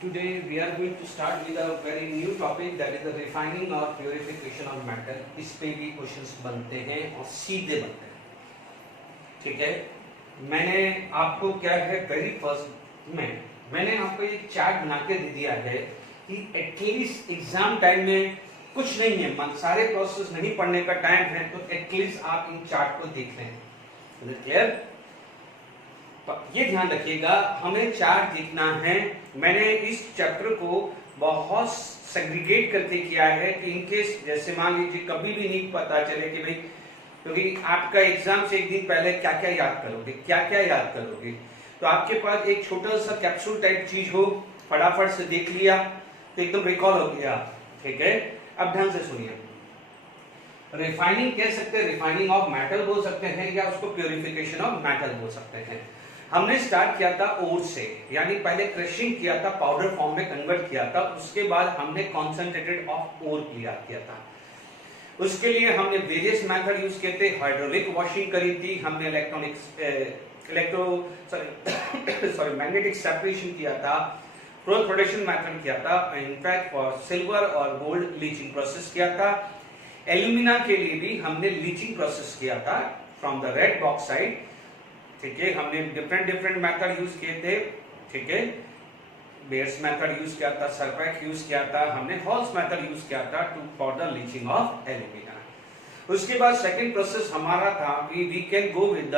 Today we are going to start with a very new topic, that is the refining or purification of metal. इस पे भी questions बनते हैं और सीधे बनते हैं, ठीक है। मैंने आपको क्या है वेरी फर्स्ट में मैंने आपको एक चार्ट बना के दे दिया है कि एटलीस्ट एग्जाम टाइम में कुछ नहीं है, सारे प्रोसेस नहीं पढ़ने का टाइम है, तो एटलीस्ट आप इन चार्ट को देख लें। क्लियर? ये ध्यान रखिएगा, हमें चार्ट देखना है। मैंने इस चैप्टर को बहुत सेग्रीगेट करके किया है कि इनकेस जैसे मान लीजिए कभी भी नहीं पता चले कि भाई, क्योंकि आपका एग्जाम से एक दिन पहले क्या क्या याद करोगे, तो आपके पास एक छोटा सा कैप्सूल टाइप चीज हो, फटाफट से देख लिया तो एकदम रिकॉल हो गया, ठीक है। अब ध्यान से सुनिए, रिफाइनिंग कह सकते हैं, रिफाइनिंग ऑफ मेटल बोल सकते हैं, या उसको प्योरिफिकेशन ऑफ मेटल बोल सकते हैं। हमने स्टार्ट किया था ओर से, यानी पहले क्रशिंग किया था, पाउडर फॉर्म में कन्वर्ट किया था, उसके बाद हमने कॉन्सेंट्रेटेड ऑफ ओर किया था। उसके लिए हमने वेरियस मेथड यूज किए थे, हाइड्रोलिक वॉशिंग करी थी, हमने मैग्नेटिक सेपरेशन किया था, प्रोडक्शन मेथड किया था, इनफैक्ट फॉर सिल्वर और गोल्ड लीचिंग प्रोसेस किया था। एल्यूमिना के लिए भी हमने लीचिंग प्रोसेस किया था फ्रॉम द रेड बॉक्साइड, ठीक है। हमने डिफरेंट मेथड यूज किए थे, ठीक है। बेयर्स मेथड यूज किया था, सरपैक यूज किया था, हमने हॉल्स मेथड यूज किया था for the leaching of alumina. उसके बाद सेकंड प्रोसेस हमारा था we can go with the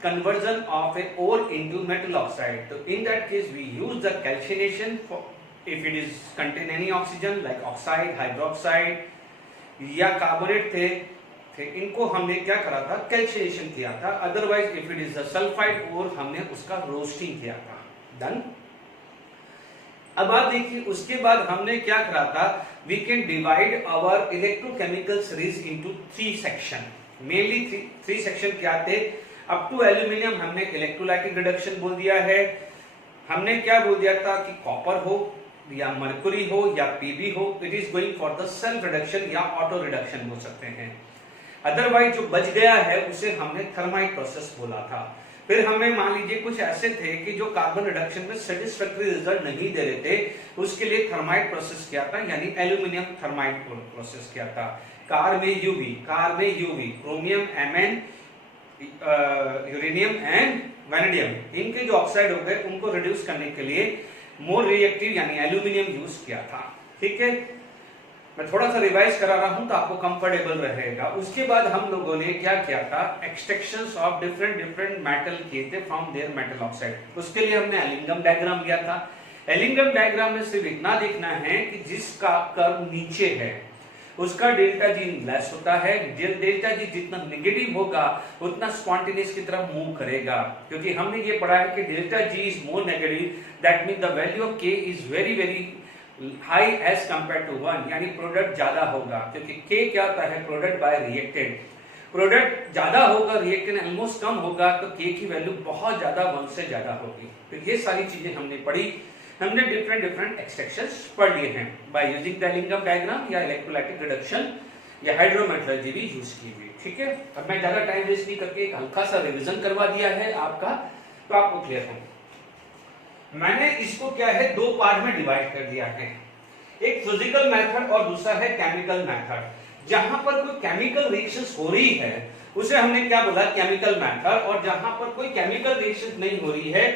conversion of a ore into metal oxide. So in that case we use the calcination for if it is contain any oxygen like oxide, hydroxide या carbonate थे, इनको हमने क्या करा था, calcination किया था। Otherwise if it is the sulphide ore, हमने उसका रोस्टिंग किया था। डन। अब आप देखिए, उसके बाद हमने क्या करा था, we can divide our electrochemical series into 3 section. Mainly 3 section क्या थे, अप टू एल्यूमिनियम हमने इलेक्ट्रोलाइटिक रिडक्शन बोल दिया है। हमने क्या बोल दिया था कि कॉपर हो या मरकुरी हो या पीबी हो, it is going for the self reduction या ऑटो रिडक्शन बोल सकते हैं। अदरवाइज जो बच गया है उसे हमने थर्माइट प्रोसेस बोला था। फिर हमें मान लीजिए कुछ ऐसे थे कि जो कार्बन रिडक्शन में सेटिस्फैक्टरी रिजल्ट नहीं दे रहे थे, उसके लिए थर्माइट प्रोसेस किया था, यानी एल्यूमिनियम थर्माइट प्रोसेस किया था। कार में UV, chromium, MN, uranium and vanadium, इनके जो ऑक्साइड हो गए उनको रिड्यूस करने के लिए मोर रिएक्टिव यानी एल्यूमिनियम यूज किया था, ठीक है। मैं थोड़ा सा रिवाइज करा रहा हूं तो आपको कंफर्टेबल रहेगा। उसके बाद हम लोगों ने क्या किया था, एक्सट्रैक्शंस ऑफ डिफरेंट मेटल किए थे फ्रॉम देयर मेटल ऑक्साइड। उसके लिए हमने एलिंगम डायग्राम लिया था। एलिंगम डायग्राम में सिर्फ इतना देखना है कि जिसका कर्व नीचे है उसका डेल्टा जी लेस होता है। डेल्टा जी जितना नेगेटिव होगा उतना स्पॉन्टेनियस की तरफ मूव करेगा, क्योंकि हमने ये पढ़ा है कि delta G is more negative, that mean the value of K is very high as compare to 1, यानी प्रोडक्ट ज्यादा होगा, क्योंकि के क्या होता है, प्रोडक्ट बाय रिएक्टेड। प्रोडक्ट ज्यादा होगा, रिएक्टेड ऑलमोस्ट कम होगा, तो के की वैल्यू बहुत ज्यादा 1 से ज्यादा होगी। तो ये सारी चीजें हमने पढ़ी। हमने डिफरेंट एक्सट्रैक्शंस पढ़ लिए हैं bye using the Ellingham diagram या इलेक्ट्रोलाइटिक रिडक्शन या हाइड्रोमेटलर्जी भी यूज की हुई, ठीक है। अब मैं ज्यादा टाइम वेस्ट नहीं करके एक हल्का सा रिवीजन करवा दिया है आपका, तो आपको क्लियर हो। मैंने इसको क्या है 2 पार्ट में डिवाइड कर दिया है, एक फिजिकल मेथड और दूसरा है केमिकल मेथड। जहां पर कोई केमिकल रिएक्शंस हो रही है उसे हमने क्या बोला, केमिकल मेथड, और जहां पर कोई केमिकल रिएक्शन नहीं हो रही है,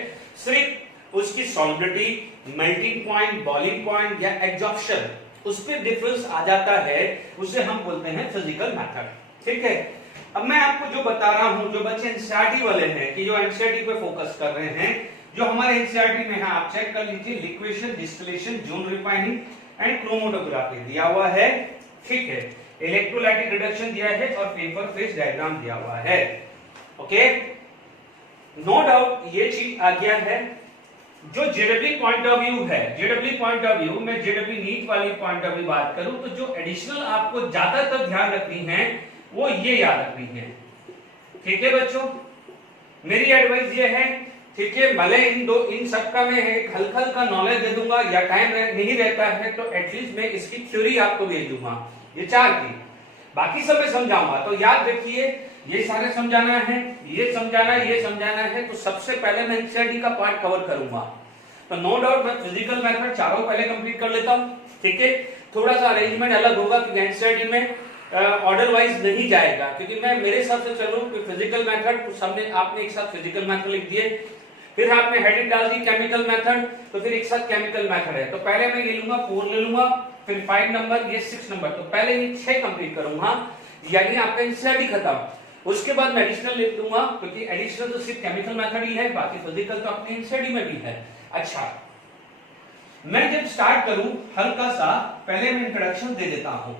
सिर्फ उसकी solubility, melting point, boiling point या एग्जॉर्प्शन, उस पे डिफरेंस आ जाता है, उसे हम बोलते हैं फिजिकल मेथड, ठीक है। अब मैं आपको जो बता रहा हूं, जो बच्चे एनसीईआरटी वाले हैं, कि जो एनसीईआरटी पे फोकस कर रहे हैं, जो हमारे एनसीईआरटी में है, आप चेक कर लीजिए, liquation, distillation, June refining and chromatography दिया हुआ है, ठीक है। इलेक्ट्रोलाइटिक रिडक्शन दिया है और पेपर फेज डायग्राम दिया हुआ है, ओके। नो डाउट ये चीज आ गया है। जो जेडब्ल्यू पॉइंट ऑफ व्यू है, जेडब्ल्यू पॉइंट ऑफ व्यू में, जेडब्ल्यू नीट वाली पॉइंट ऑफ व्यू बात करूं तो जो एडिशनल आपको ज्यादातर ध्यान रखनी है वो ये याद रखनी है, ठीक है बच्चों। मेरी एडवाइस ये है, ठीक है, भले इन सबका मैं एक हल्का नॉलेज दे दूंगा या टाइम नहीं रहता है तो एटलीस्ट मैं इसकी थ्योरी आपको भेज दूंगा, ये 4 की, बाकी सब मैं समझाऊंगा। तो याद रखिए, ये सारे समझाना है, ये समझाना है, तो सबसे पहले मैं एनसीईआरटी का पार्ट कवर करूंगा। तो नो डाउट मैं फिजिकल मेथड चारों पहले कंप्लीट कर लेता हूं, ठीक है। थोड़ा सा अरेंजमेंट अलग होगा क्योंकि एनसीईआरटी में ऑर्डर वाइज नहीं जाएगा, क्योंकि मैं मेरे हिसाब से चलूं कि फिजिकल मेथड सामने आपने एक साथ फिजिकल मेथड लिख दिए, फिर आपने हेडिंग डाल दी केमिकल मेथड, तो फिर एक साथ केमिकल मेथड है। तो पहले मैं ये लूंगा 4 ले लूंगा, फिर 5 नंबर, ये 6 नंबर, तो पहले ये 6 कंप्लीट करूंगा, यानी आपका एनसीईआरटी खत्म। उसके बाद मैं एडिशनल लिख दूंगा, क्योंकि एडिशनल तो सिर्फ केमिकल मेथड ही है, बाकी फिजिकल तो अपने एनसीईआरटी में भी है। अच्छा, मैं जब स्टार्ट करूं हल्का सा पहले मैं इंट्रोडक्शन दे देता हूं।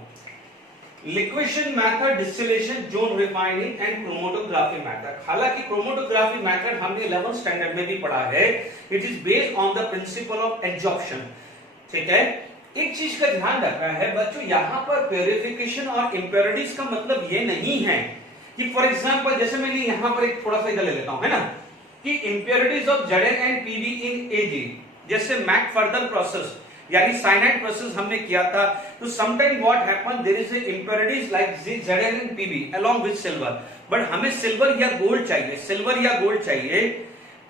Liquation method, distillation, zone refining and chromatography method. हालांकि क्रोमेटोग्राफी मेथड हमने 11th स्टैंडर्ड में भी पढ़ा है। It is based on the principle of absorption, ठीक है। एक चीज का ध्यान रखना है बच्चों, यहां पर प्यूरिफिकेशन और इंप्योरिटीज का मतलब ये नहीं है कि फॉर एग्जांपल जैसे मैंने यहां पर एक थोड़ा सा इधर ले लेता हूं, है ना, कि impurities of Zn and Pb in Ag, जैसे मैक फर्दर प्रोसेस यानी साइनाइड प्रोसेस हमने किया था, तो sometime what happen, there is impurities like Zn and Pb along with silver, but हमें सिल्वर या गोल्ड चाहिए, सिल्वर या गोल्ड चाहिए,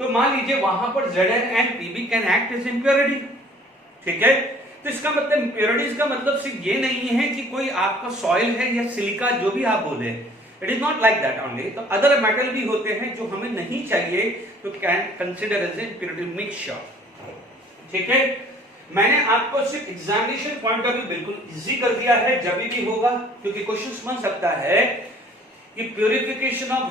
तो मान लीजिए वहां पर Zn and Pb can act as impurity, ठीक है। तो इसका मतलब इंप्योरिटीज का मतलब सिर्फ ये नहीं है कि कोई आपका सॉइल है या सिलिका, जो भी आप बोले, it is not like that only. तो अदर मेटल भी होते हैं जो हमें नहीं चाहिए, तो can consider as impurity mixture, ठीक है। मैंने आपको सिर्फ एग्जामिनेशन पॉइंट ऑफ व्यू बिल्कुल इजी कर दिया है, जब भी होगा, क्योंकि क्वेश्चन बन सकता है कि purification of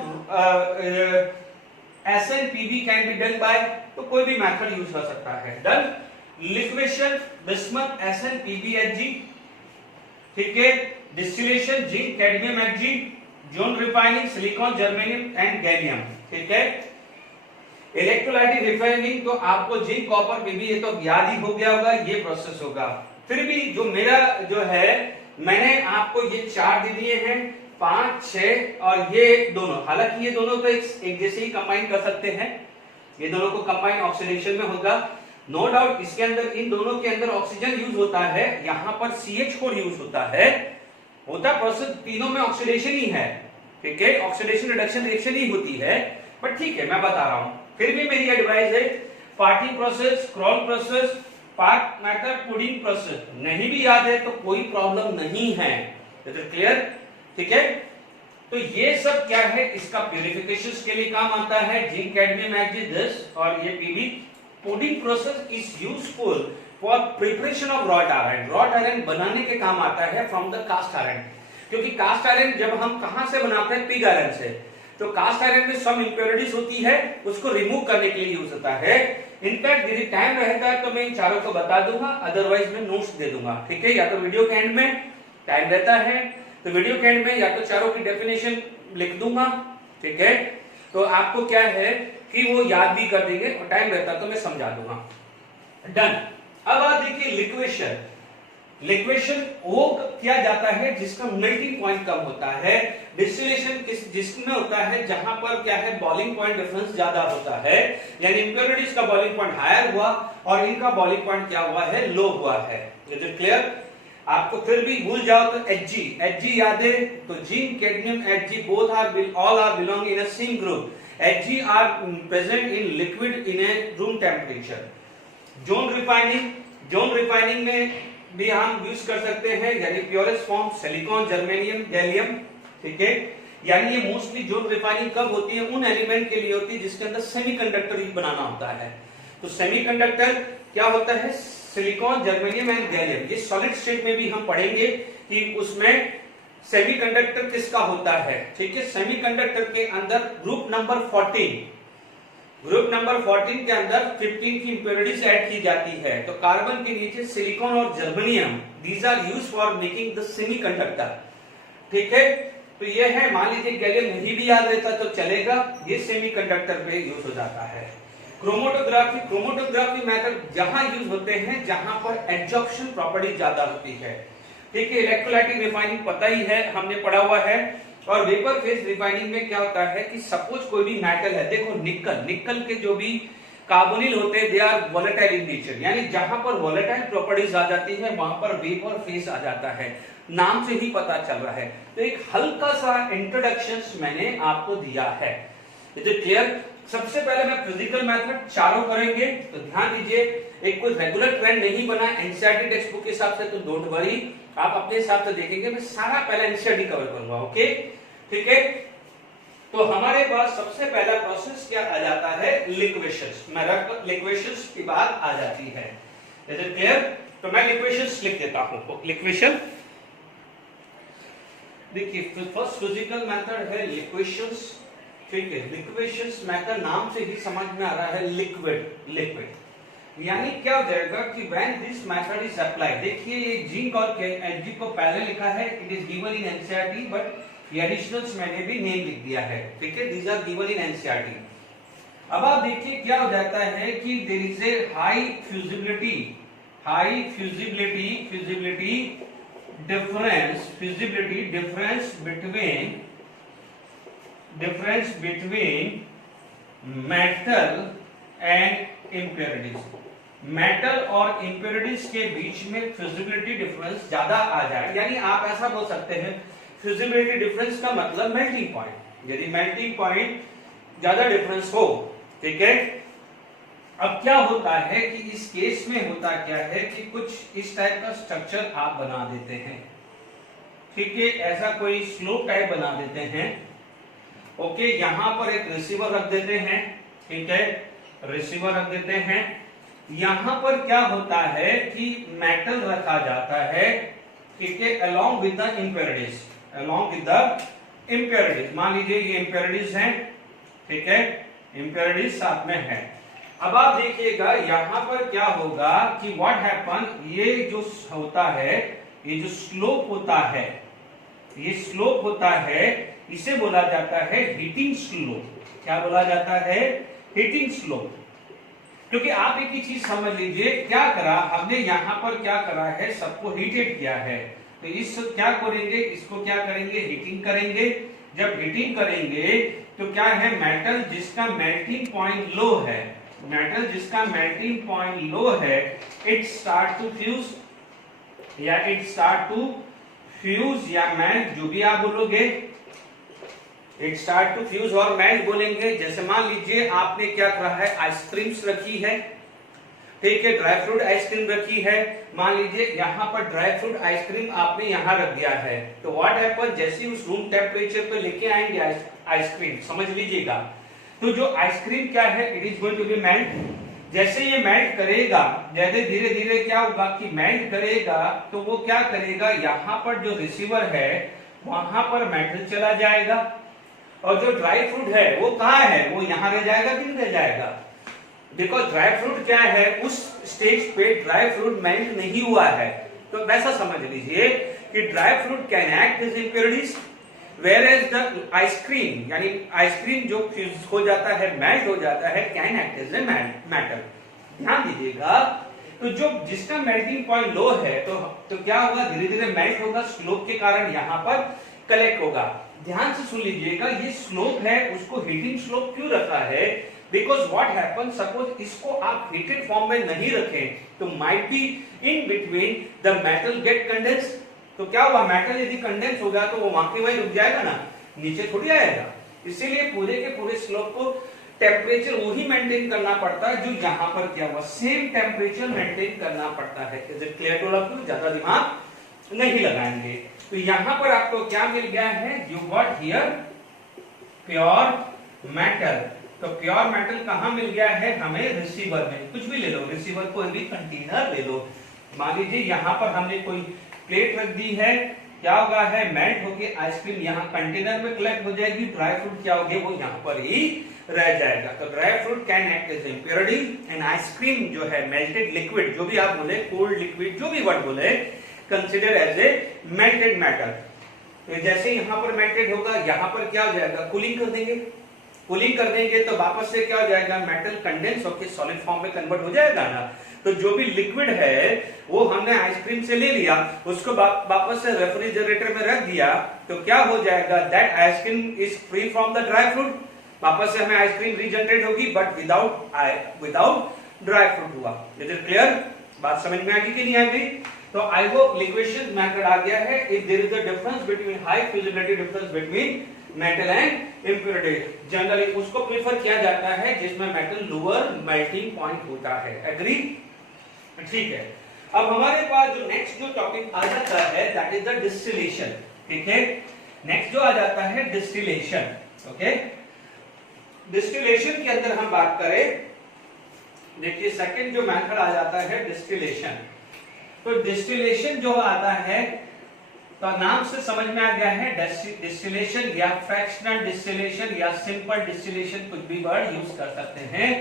SnPb can be done by, तो कोई भी मेथड यूज कर सकता है। डन। लिक्वेशन बिस्मथ SnPbHg, ठीक है। Distillation zinc cadmium Hg, zone refining silicon germanium and gallium, ठीक है। इलेक्ट्रोलाइटिक रिफाइनिंग तो आपको जिंक कॉपर Pb, ये तो याद ही हो गया होगा, ये प्रोसेस होगा। फिर भी जो मेरा जो है, मैंने आपको ये 4 दे दिए हैं, 5, 6 और ये दोनों, हालांकि ये दोनों तो एक जैसे ही कंबाइन कर सकते हैं, ये दोनों को कंबाइन ऑक्सीडेशन में होगा, नो डाउट। इसके अंदर इन दोनों के अंदर ऑक्सीजन यूज होता है, यहां पर CH4 यूज होता है, प्रोसेस तीनों में ऑक्सीडेशन ही है, ठीक है, ऑक्सीडेशन रिडक्शन रिएक्शन ही होती है, बट ठीक है मैं बता रहा हूं। फिर भी मेरी एडवाइस है, parting process, Kroll process, part method, puddling process नहीं भी याद है तो कोई प्रॉब्लम नहीं है, क्लियर, ठीक है। तो ये सब क्या है, इसका प्यूरिफिकेशन के लिए काम आता है, जिंक कैडमियम Hg दिस, और ये Pb। Pudding process is useful for preparation of wrought iron, wrought iron बनाने के काम आता है फ्रॉम द कास्ट आयरन, क्योंकि कास्ट आयरन जब हम कहां से बनाते हैं, पिग आयरन से, तो कास्ट आयरन में सम इंप्योरिटीज होती है, उसको रिमूव करने के लिए यूज होता है। इनफैक्ट यदि टाइम रहता है तो मैं इन चारों को बता दूंगा, अदरवाइज मैं नोट्स दे दूंगा, ठीक है। या तो वीडियो के एंड में टाइम रहता है तो वीडियो के एंड में या तो चारों की डेफिनेशन लिख दूंगा, ठीक है, तो आपको क्या है कि वो याद भी कर देंगे, और टाइम रहता तो मैं समझा दूंगा। डन। अब आप देखिए लिक्वेशन, लिक्वेशन वो किया जाता है जिसका मेल्टिंग पॉइंट कम होता है, डिस्टिलेशन जिसमें होता है जहां पर क्या है, बॉइलिंग पॉइंट डिफरेंस ज्यादा होता है, यानी इंप्योरिटीज का बॉइलिंग पॉइंट हायर हुआ और इनका बॉइलिंग पॉइंट क्या हुआ है, लो हुआ है। Is it clear? आपको फिर भी भूल जाओ तो Hg याद है, तो zinc cadmium Hg both are all are belong in a same group, Hg are present in liquid in a room temperature. Zone refining में भी हम यूज कर सकते हैं, यानी purest form silicon germanium gallium, ठीक है। यानी ये मोस्टली जोन रिफाइनिंग कब होती है, उन एलिमेंट के लिए होती है जिसके अंदर सेमीकंडक्टर ही बनाना होता है। तो सेमीकंडक्टर क्या होता है, सिलिकॉन जर्मेनियम एंड गैलियम। ये सॉलिड स्टेट में भी हम पढ़ेंगे कि उसमें सेमीकंडक्टर किसका होता है, ठीक है। सेमीकंडक्टर के अंदर ग्रुप नंबर 14 के अंदर 15 की इंप्योरिटीज ऐड की जाती है। तो कार्बन के नीचे सिलिकॉन और germanium, these are used for making the semiconductor, ठीक है। तो ये है, मान लीजिए गैलियम नहीं भी याद रहता तो चलेगा, ये सेमीकंडक्टर पे यूज हो जाता है। क्रोमेटोग्राफी मेथड जहां यूज होते हैं जहां पर एब्जॉर्प्शन प्रॉपर्टी ज्यादा होती है, ठीक है। इलेक्ट्रोलाइटिक रिफाइनिंग पता ही है, हमने पढ़ा हुआ है। और वेपर फेज रिफाइनिंग में क्या होता है कि सपोज कोई भी मेटल है, देखो निकल के जो भी कार्बोनिल होते हैं they are volatile in nature, यानी जहां पर वोलेटाइल प्रॉपर्टीज आ जाती है वहां पर वेपर फेज आ जाता है, नाम से ही पता चल रहा है। तो एक हल्का सा इंट्रोडक्शन मैंने आपको दिया है, इज इट क्लियर? सबसे पहले मैं फिजिकल मेथड चारों करेंगे, तो ध्यान दीजिए एक कोई रेगुलर ट्रेंड नहीं बना एनसीईआरटी टेक्स्ट बुक के हिसाब से, तो डोंट वरी, आप अपने हिसाब से देखेंगे। मैं सारा पहले एनसीईआरटी कवर करूंगा, ओके ठीक है। तो हमारे पास सबसे पहला प्रोसेस क्या आ जाता है, लिक्वेशंस। लिक्वेशंस की बात आ जाती है, इज इट क्लियर? तो मैं लिक्वेशंस लिख देता हूं। लिक्वेशन देखिए, फर्स्ट फिजिकल मेथड है लिक्वेशंस, ठीक है। लिक्वेशंस मेथड नाम से ही समझ में आ रहा है लिक्विड, यानी क्या हो जाएगा कि when this method is applied, देखिए ये जिंक और एचजी को पहले लिखा है, it is given in NCERT, but ये एडिशनल्स मैंने भी नेम लिख दिया है, ठीक है, these are given in NCERT. अब आप देखिए क्या हो जाता है कि there is a high fusibility difference between metal and impurities। Metal और इंप्योरिटीज के बीच में फिजिबिलिटी डिफरेंस ज्यादा आ जाए, यानी आप ऐसा बोल सकते हैं फिजिबिलिटी डिफरेंस का मतलब मेल्टिंग पॉइंट, यदि मेल्टिंग पॉइंट ज्यादा डिफरेंस हो, ठीक है। अब क्या होता है कि इस केस में होता क्या है कि कुछ इस टाइप का स्ट्रक्चर आप बना देते हैं, ठीक है, ऐसा कोई स्लोप टाइप बना देते हैं, ओके। यहां पर एक रिसीवर रख देते हैं, ठीक है, रिसीवर रख देते हैं। यहां पर क्या होता है कि मेटल रखा जाता है, ठीक है, अलोंग विद द इंप्योरिटीज, मान लीजिए ये इंप्योरिटीज हैं, ठीक है, इंप्योरिटीज साथ में है। अब आप देखिएगा यहां पर क्या होगा कि व्हाट हैपन, ये जो होता है, ये जो स्लोप होता है, ये स्लोप होता है, इसे बोला जाता है हीटिंग स्लोप। क्या बोला जाता है, हीटिंग स्लोप। क्योंकि आप एक ही चीज समझ लीजिए, क्या करा हमने यहां पर, क्या करा है, सबको हीटेड किया है, तो इस क्या करेंगे, इसको क्या करेंगे, हीटिंग करेंगे। जब हीटिंग करेंगे तो क्या है, मेटल जिसका मेल्टिंग पॉइंट लो है, मेटल जिसका मेल्टिंग पॉइंट लो है, इट स्टार्ट टू फ्यूज या इट स्टार्ट टू फ्यूज या मेल्ट, जो भी आप बोलोगे, इट स्टार्ट टू फ्यूज और मेल्ट बोलेंगे। जैसे मान लीजिए आपने क्या करा है, आइसक्रीम्स रखी है, ठीक है, ड्राई फ्रूट आइसक्रीम रखी है, मान लीजिए यहां पर ड्राई फ्रूट आइसक्रीम आपने यहां रख दिया है, तो व्हाट हैपन, जैसे उस रूम टेम्परेचर पे लेके आएंगे आइसक्रीम, समझ लीजिएगा, तो जो आइसक्रीम क्या है, it is going to be melt. जैसे ये मेल्ट करेगा, जैसे धीरे धीरे क्या होगा कि मेल्ट करेगा, तो वो क्या करेगा, यहां पर जो रिसीवर है वहां पर मेटल चला जाएगा, और जो ड्राई फ्रूट है वो कहाँ है, वो यहां रह जाएगा कि नहीं रह जाएगा, बिकॉज ड्राई फ्रूट क्या है, उस स्टेज पे ड्राई फ्रूट मेल्ट नहीं हुआ है। तो वैसा समझ लीजिए कि dry fruit can act as impurities, whereas the ice cream, यानी आइसक्रीम जो फ्यूज हो जाता है, मेल्ट हो जाता है, can act as a metal. ध्यान दीजिएगा, तो जो जिसका मेल्टिंग पॉइंट लो है, तो क्या होगा, धीरे धीरे मेल्ट होगा, स्लोप के कारण यहां पर कलेक्ट होगा। ध्यान से सुन लीजिएगा, ये स्लोप है, उसको हीटिंग स्लोप क्यों रखा है, बिकॉज व्हाट हैपन, सपोज इसको आप हीटेड फॉर्म में नहीं रखें, तो might be in between the metal get condense, तो क्या हुआ, मेटल यदि कंडेंस होगा तो वो वहां के वहीं रुक जाएगा ना, नीचे थोड़ी आएगा। इसीलिए पूरे के पूरे स्लोप को टेम्परेचर वही मेंटेन करना पड़ता है जो यहां पर क्या हुआ, सेम टेम्परेचर मेंटेन करना पड़ता है। Is it clear to all? ज्यादा दिमाग नहीं लगाएंगे। तो यहां पर आपको क्या मिल गया है, you got here pure metal. तो प्योर मेटल कहां मिल गया है हमें, रिसीवर में। कुछ भी ले लो, रिसीवर कोई भी कंटेनर ले लो। मान लीजिए यहां पर हमने कोई प्लेट रख दी है, क्या होगा है, मेल्ट होके आइसक्रीम यहाँ कंटेनर में कलेक्ट हो जाएगी, ड्राई फ्रूट क्या होगी, वो यहाँ पर ही रह जाएगा। तो dry fruit can act as impurity and ice cream जो है मेल्टेड लिक्विड, जो भी आप बोले, कोल्ड लिक्विड, जो भी वर्ड बोले, consider as a melted metal. तो जैसे यहाँ पर मेल्टेड होगा, यहाँ पर क्या हो जाएगा, कूलिंग कर देंगे। कूलिंग कर देंगे तो वापस से क्या हो जाएगा, मेटल कंडेंस होकर सॉलिड फॉर्म में कन्वर्ट हो जाएगा ना। तो जो भी लिक्विड है वो हमने आइसक्रीम से ले लिया, उसको वापस से रेफ्रिजरेटर में रख दिया, तो क्या हो जाएगा, that ice cream is free from the dry fruit. वापस से हमें आइसक्रीम रीजनरेट होगी, बट विदाउट ड्राई फ्रूट हुआ। Is it clear? बात समझ में आ गई कि नहीं आ गई? तो आई होप लिक्वेशन मेथड आ गया है। If there is a difference between high fusibility difference between metal and impurity. Generally उसको प्रीफर किया जाता है जिसमें मेटल लोअर मेल्टिंग पॉइंट होता है। एग्री? ठीक है। अब हमारे पास जो नेक्स्ट जो टॉपिक आ जाता है दैट इज द डिस्टिलेशन। ठीक है, नेक्स्ट जो आ जाता है डिस्टिलेशन। ओके, डिस्टिलेशन के अंदर हम बात करें, देखिए सेकंड जो मेथड आ जाता है डिस्टिलेशन। तो डिस्टिलेशन जो आता है तो नाम से समझ में आ गया है, डिस्टिलेशन या फ्रैक्शनल डिस्टिलेशन या सिंपल डिस्टिलेशन, कुछ भी वर्ड यूज कर सकते हैं।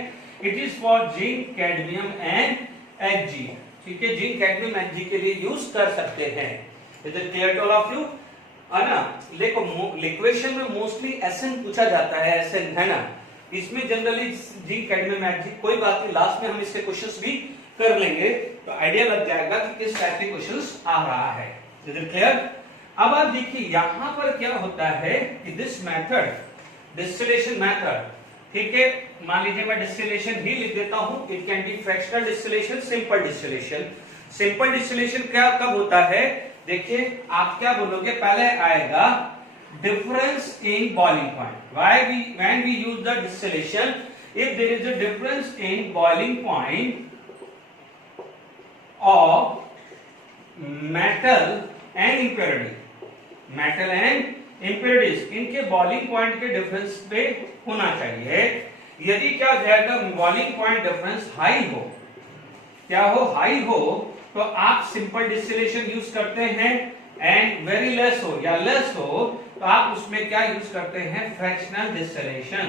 It is for zinc, cadmium and Hg। ठीक है, जिंक, कैडमियम, Hg के लिए यूज कर सकते हैं। Is it clear to all of you? है ना? देखो लिक्वेशन में मोस्टली एसएन पूछा जाता है, एसएन है ना, इसमें जनरली जिंक, कैडमियम, Hg, कोई बात नहीं, लास्ट में हम इसके क्वेश्चंस भी कर लेंगे तो आइडिया लग जाएगा कि किस टाइप के क्वेश्चंस आ रहा है। Is it clear? अब आप देखिए यहां पर क्या होता है कि दिस मेथड, डिस्टिलेशन मेथड, ठीक है, मान लीजिए मैं डिस्टिलेशन ही लिख देता हूं, it can be fractional distillation, simple distillation. Simple distillation क्या कब होता है? देखिए आप क्या बोलोगे, पहले आएगा difference in boiling point. When we use the distillation, if there is a difference in boiling point of metal and impurity, metal and impurities, इनके बॉइलिंग पॉइंट के डिफरेंस पे होना चाहिए। यदि क्या हो जाएगा, बॉइलिंग पॉइंट डिफरेंस हाई हो, क्या हो, हाई हो, तो आप सिंपल डिस्टिलेशन यूज करते हैं, एंड वेरी लेस हो या लेस हो तो आप उसमें क्या यूज करते हैं, फ्रैक्शनल डिस्टिलेशन।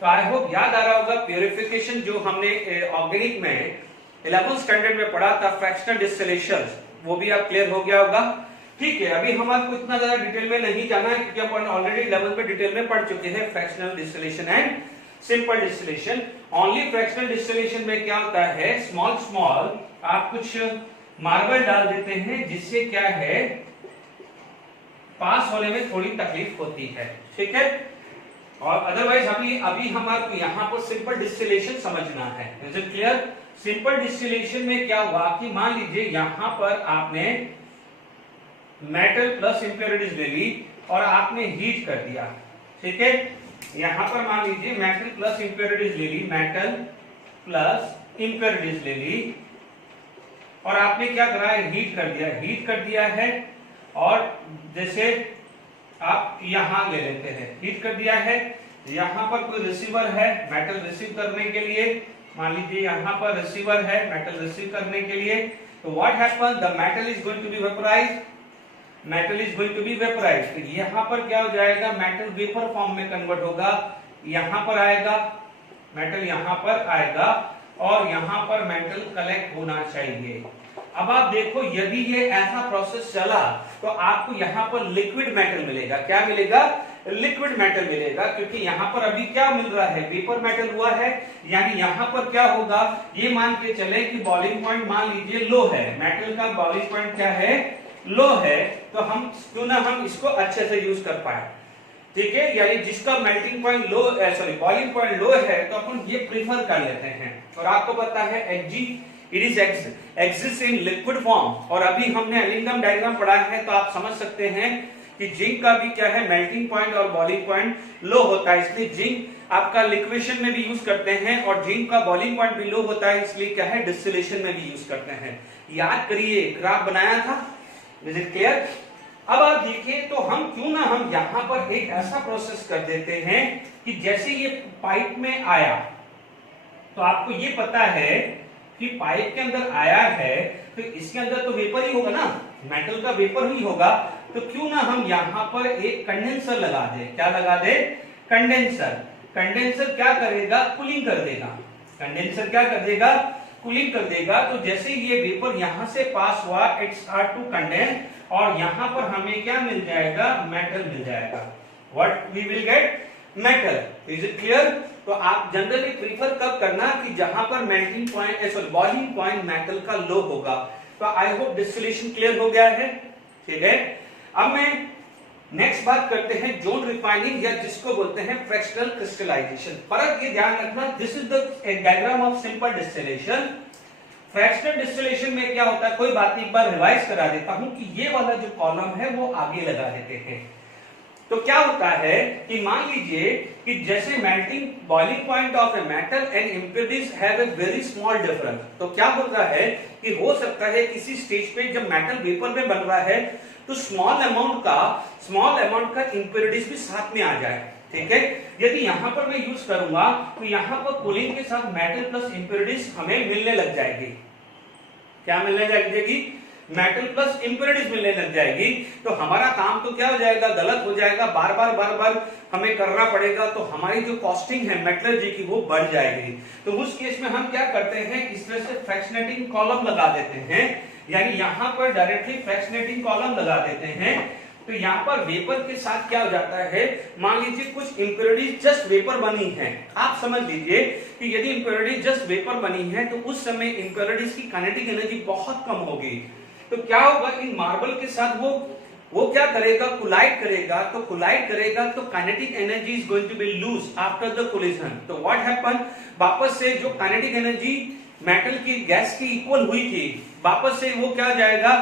तो आई होप याद आ रहा होगा प्यूरिफिकेशन जो हमने ऑर्गेनिक में 11th स्टैंडर्ड में पढ़ा था, फ्रैक्शनल डिस्टिलेशन, वो भी आप क्लियर हो गया होगा। ठीक है, अभी हमारे को इतना ज्यादा डिटेल में नहीं जाना है क्योंकि अपन ऑलरेडी 11th में डिटेल में पढ़ चुके हैं fractional distillation and simple distillation. Only fractional distillation में क्या होता है, स्मॉल स्मॉल आप कुछ मार्बल डाल देते हैं जिससे क्या है, पास होने में थोड़ी तकलीफ होती है। ठीक है, और अदरवाइज अभी हमारे को यहाँ पर सिंपल डिस्टिलेशन समझना है। Is it clear? Simple distillation में क्या हुआ कि मान लीजिए यहां पर आपने मेटल प्लस इंप्योरिटीज ले ली और आपने हीट कर दिया। ठीक है, यहां पर मान लीजिए मेटल प्लस इंप्योरिटीज ले ली, मेटल प्लस इंप्योरिटीज ले ली और आपने क्या करा है, हीट कर दिया है। और जैसे आप यहां ले लेते हैं, हीट कर दिया है, यहां पर कोई रिसीवर है मेटल रिसीव करने के लिए, मान लीजिए यहां पर रिसीवर है मेटल रिसीव करने के लिए, तो what happen, the metal is going to be vaporized, metal is going to be vaporized. यहां पर क्या हो जाएगा, मेटल वेपर फॉर्म में कन्वर्ट होगा, यहां पर आएगा मेटल, यहां पर आएगा और यहां पर मेटल कलेक्ट होना चाहिए। अब आप देखो यदि ये ऐसा प्रोसेस चला तो आपको यहां पर लिक्विड मेटल मिलेगा। क्या मिलेगा, लिक्विड मेटल मिलेगा, क्योंकि यहां पर अभी क्या मिल रहा है, वेपर मेटल हुआ है। यानी यहां पर क्या होगा, ये मान के चले कि बॉइलिंग पॉइंट मान लीजिए लो है, मेटल का बॉइलिंग पॉइंट क्या है, लो है, तो हम क्यों ना हम इसको अच्छे से यूज कर पाए। ठीक है, यानी जिसका मेल्टिंग पॉइंट लो, सॉरी बॉइलिंग पॉइंट लो है तो अपन ये प्रीफर कर लेते हैं। और आपको पता है Hg it is exist in liquid form, और अभी हमने एलिंगम डायग्राम पढ़ा है तो आप समझ सकते हैं कि जिंक का भी क्या है, मेल्टिंग पॉइंट और बॉइलिंग पॉइंट लो होता है, इसलिए जिंक आपका लिक्वेशन में भी यूज करते हैं और जिंक का बॉइलिंग पॉइंट भी लो होता है, इसलिए क्या है, डिस्टिलेशन में भी यूज करते हैं। याद करिए, ग्राफ बनाया था। Is it clear? अब आप देखिए तो हम क्यों ना हम यहां पर एक ऐसा प्रोसेस कर देते हैं कि जैसे ये पाइप में आया तो आपको ये पता है कि पाइप के अंदर आया है तो इसके अंदर तो वेपर ही होगा ना, मेटल का वेपर ही होगा, तो क्यों ना हम यहां पर एक कंडेंसर लगा दे। क्या लगा दे, कंडेंसर। कंडेंसर क्या करेगा, कूलिंग कर देगा। कंडेंसर क्या कर देगा, कूलिंग कर देगा। तो जैसे ये वेपर यहां से पास हुआ, इट स्टार्ट टू कंडेंस, और यहां पर हमें क्या मिल जाएगा, मेटल मिल जाएगा। What we will get, metal. Is it clear? तो आप जनरली प्रीफर कब करना कि जहां पर melting point, sorry boiling point metal का लो होगा। तो आई होप डिस्टिलेशन क्लियर हो गया है। ठीक है, अब मैं नेक्स्ट बात करते हैं जोन रिफाइनिंग, या जिसको बोलते हैं फ्रैक्शनल क्रिस्टलाइजेशन। फर्क ये ध्यान रखना, this is the diagram of simple distillation. Fractional distillation में क्या होता है, कोई बात नहीं, एक बार रिवाइज करा देता हूं कि ये वाला जो कॉलम है वो आगे लगा देते हैं। तो क्या होता है कि मान लीजिए कि जैसे melting boiling point of a metal and impurities have a very small difference, तो क्या होता है कि हो सकता है किसी स्टेज पे जब मेटल वेपर में बन रहा है तो स्मॉल अमाउंट का इम्प्योरिटीज भी साथ में आ जाए, ठीक है। यदि यहां पर मैं यूज करूंगा तो यहां पर कूलिंग के साथ मेटल प्लस इम्प्योरिटीज हमें मिलने लग जाएगी। क्या मिलने लग जाएगी? मेटल प्लस इम्प्योरिटीज मिलने लग जाएगी। तो हमारा काम तो क्या हो जाएगा? गलत हो जाएगा, बार बार हमें करना पड़ेगा। तो हमारी जो कॉस्टिंग है मेटलर्जी की वो बढ़ जाएगी। तो उस केस में हम क्या करते हैं, इस तरह से फ्रैक्शनेटिंग कॉलम लगा देते हैं, यानी यहां पर डायरेक्टली फ्रैक्शनेटिंग कॉलम लगा देते हैं। तो यहाँ पर वेपर के साथ क्या हो जाता है, मान लीजिए कुछ इम्प्योरिटीज जस्ट वेपर बनी है। आप समझ लीजिए कि यदि इम्प्योरिटीज जस्ट वेपर बनी है तो उस समय इम्प्योरिटीज की काइनेटिक एनर्जी बहुत कम होगी। तो क्या होगा, इन मार्बल के साथ वो क्या करेगा, कोलाइड करेगा। तो कोलाइड करेगा तो kinetic energy is going to be lose after the collision. तो व्हाट हैपन, वापस से जो काइनेटिक एनर्जी मेटल की गैस की इक्वल हुई थी, वापस से वो क्या हो जाएगा,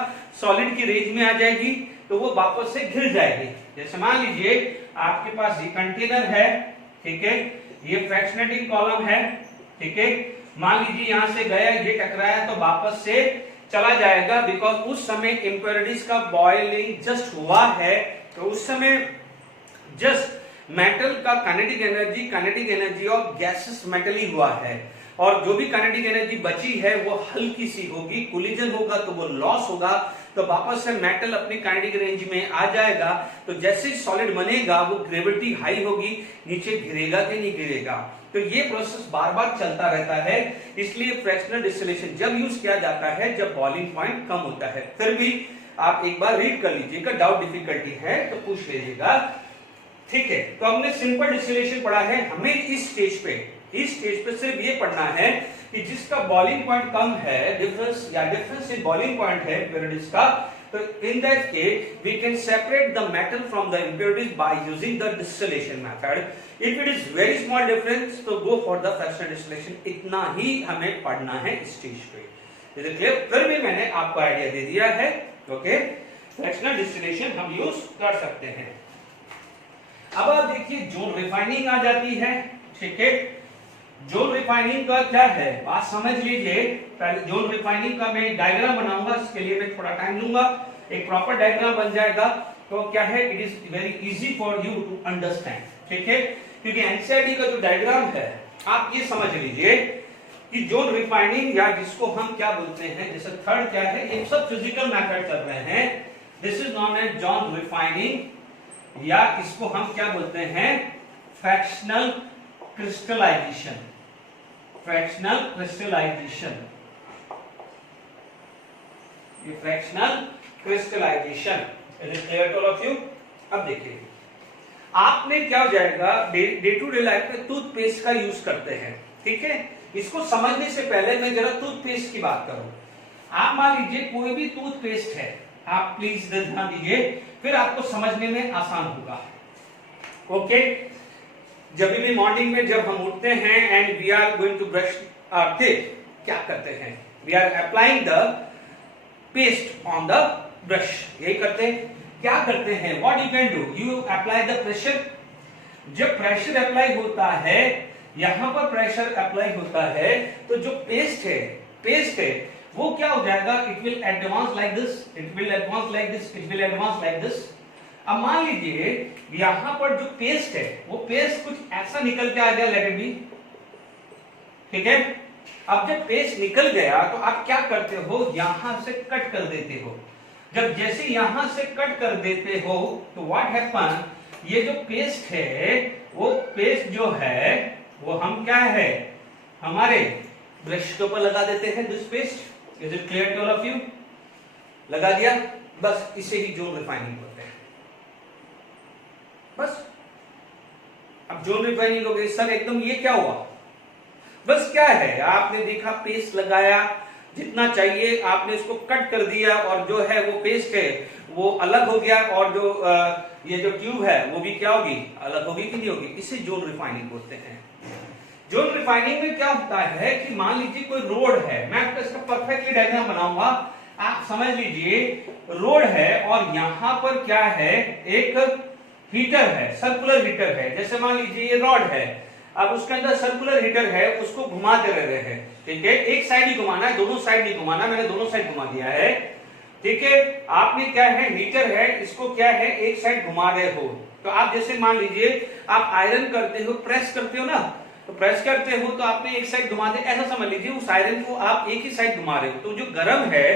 सॉलिड की रेंज में आ जाएगी। तो वो वापस से घिर जाएगी। जैसे मान लीजिए आपके पास ये कंटेनर है, ठीक है, ये फ्रैक्शनेटिंग कॉलम है, ठीक है। मान लीजिए यहां से गया, ये टकराया तो वापस से चला जाएगा, बिकॉज उस समय इम्प्योरिटीज का बॉइलिंग जस्ट हुआ है। तो उस समय जस्ट मेटल का kinetic energy of gases metal ही हुआ है, और जो भी काइनेटिक एनर्जी बची है वो हल्की सी होगी। कोलिजन होगा तो वो लॉस होगा, तो वापस से मेटल अपनी काइनेटिक रेंज में आ जाएगा। तो जैसे सॉलिड बनेगा वो ग्रेविटी हाई होगी, नीचे गिरेगा कि नहीं गिरेगा। तो ये प्रोसेस बार बार चलता रहता है। इसलिए फ्रैक्शनल डिस्टिलेशन जब यूज किया जाता है जब बॉइलिंग पॉइंट कम होता है। फिर भी आप एक बार रीड कर लीजिएगा, डाउट डिफिकल्टी है तो पूछ लीजिएगा, ठीक है। तो हमने सिंपल डिस्टिलेशन पढ़ा है। हमें इस स्टेज पे सिर्फ ये पढ़ना है कि जिसका बॉइलिंग पॉइंट कम है, डिफरेंस इन बॉइलिंग पॉइंट है इम्प्योरिटीज का, तो in that case we can separate the metal from the impurities by using the distillation method. If it is very small difference तो go for the fractional distillation. इतना ही हमें पढ़ना है stage पे। Is it clear? फिर भी मैंने आपको आइडिया दे दिया है, ओके। फ्रैक्शनल डिस्टिलेशन हम यूज कर सकते हैं। अब आप देखिए जोन रिफाइनिंग आ जाती है, ठीक है। जोन रिफाइनिंग का क्या है, बात समझ लीजिए। पहले जोन रिफाइनिंग का मैं डायग्राम बनाऊंगा, इसके लिए मैं थोड़ा टाइम लूंगा, एक प्रॉपर डायग्राम बन जाएगा। तो क्या है, it is very easy for you to understand, ठीक है। क्योंकि एनसीईआरटी का जो डायग्राम है आप ये समझ लीजिए कि जोन रिफाइनिंग, या जिसको हम क्या बोलते हैं, जैसे थर्ड क्या है, ये सब फिजिकल मेथड चल रहे हैं। This is known as zone refining, या इसको हम क्या बोलते हैं, फ्रैक्शनल क्रिस्टलाइजेशन। फ्रैक्शनल क्रिस्टलाइजेशन, ये fractional crystallization. Is it clear to all of you? अब देखिए आपने क्या हो जाएगा, डे टू डे लाइफ में टूथपेस्ट का यूज करते हैं, ठीक है। इसको समझने से पहले मैं जरा टूथपेस्ट की बात करूं। आप मान लीजिए कोई भी टूथपेस्ट है, आप प्लीज ध्यान दीजिए, फिर आपको समझने में आसान होगा, ओके। जब भी मॉर्निंग में जब हम उठते हैं and we are going to brush our teeth, क्या करते हैं, we are applying the paste on the brush, यही करते हैं। क्या करते हैं, what you can do, you apply the pressure. जब प्रेशर अप्लाई होता है, यहां पर प्रेशर अप्लाई होता है, तो जो पेस्ट है वो क्या हो जाएगा, it will advance like this, it will advance like this, it will advance like this. अब मान लीजिए यहां पर जो पेस्ट है वो पेस्ट कुछ ऐसा निकल के आ गया, लेट इट बी, ठीक है। अब जब पेस्ट निकल गया तो आप क्या करते हो, यहां से कट कर देते हो। जब जैसे यहां से कट कर देते हो तो व्हाट हैपन, ये जो पेस्ट है वो पेस्ट जो है वो हम क्या है, हमारे ब्रश के ऊपर लगा देते हैं this paste. Is it clear to all of you? लगा दिया, बस इसे ही जोन रिफाइनिंग बोलते हैं, बस। अब जोन रिफाइनिंग हो गई, सर एकदम ये क्या हुआ, बस क्या है, आपने देखा पेस्ट लगाया, जितना चाहिए आपने इसको कट कर दिया, और जो है वो पेस्ट है वो अलग हो गया, और जो ये जो ट्यूब है वो भी क्या होगी, अलग होगी कि नहीं होगी। इसे जोन रिफाइनिंग बोलते हैं। जोन रिफाइनिंग में क्या होता है कि मान लीजिए कोई रोड है, मैं आपको इसका परफेक्टली डायग्राम बनाऊंगा, आप समझ लीजिए। रोड है और यहां पर क्या है, एक हीटर है, सर्कुलर हीटर है, जैसे मान लीजिए ये रॉड है, अब उसके अंदर सर्कुलर हीटर है, उसको घुमाते रह रहे हैं, ठीक है, एक साइड ही घुमाना है, दोनों साइड नहीं घुमाना, मैंने दोनों साइड घुमा दिया है, ठीक है। आपने क्या है, हीटर है, इसको क्या है, एक साइड घुमा रहे हो, तो आप जैसे मान लीजिए आप आयरन करते हो, प्रेस करते हो ना, तो प्रेस करते हो तो आपने एक साइड घुमा दे, ऐसा समझ लीजिए उस आयरन को आप एक ही साइड घुमा रहे हो, तो जो गर्म है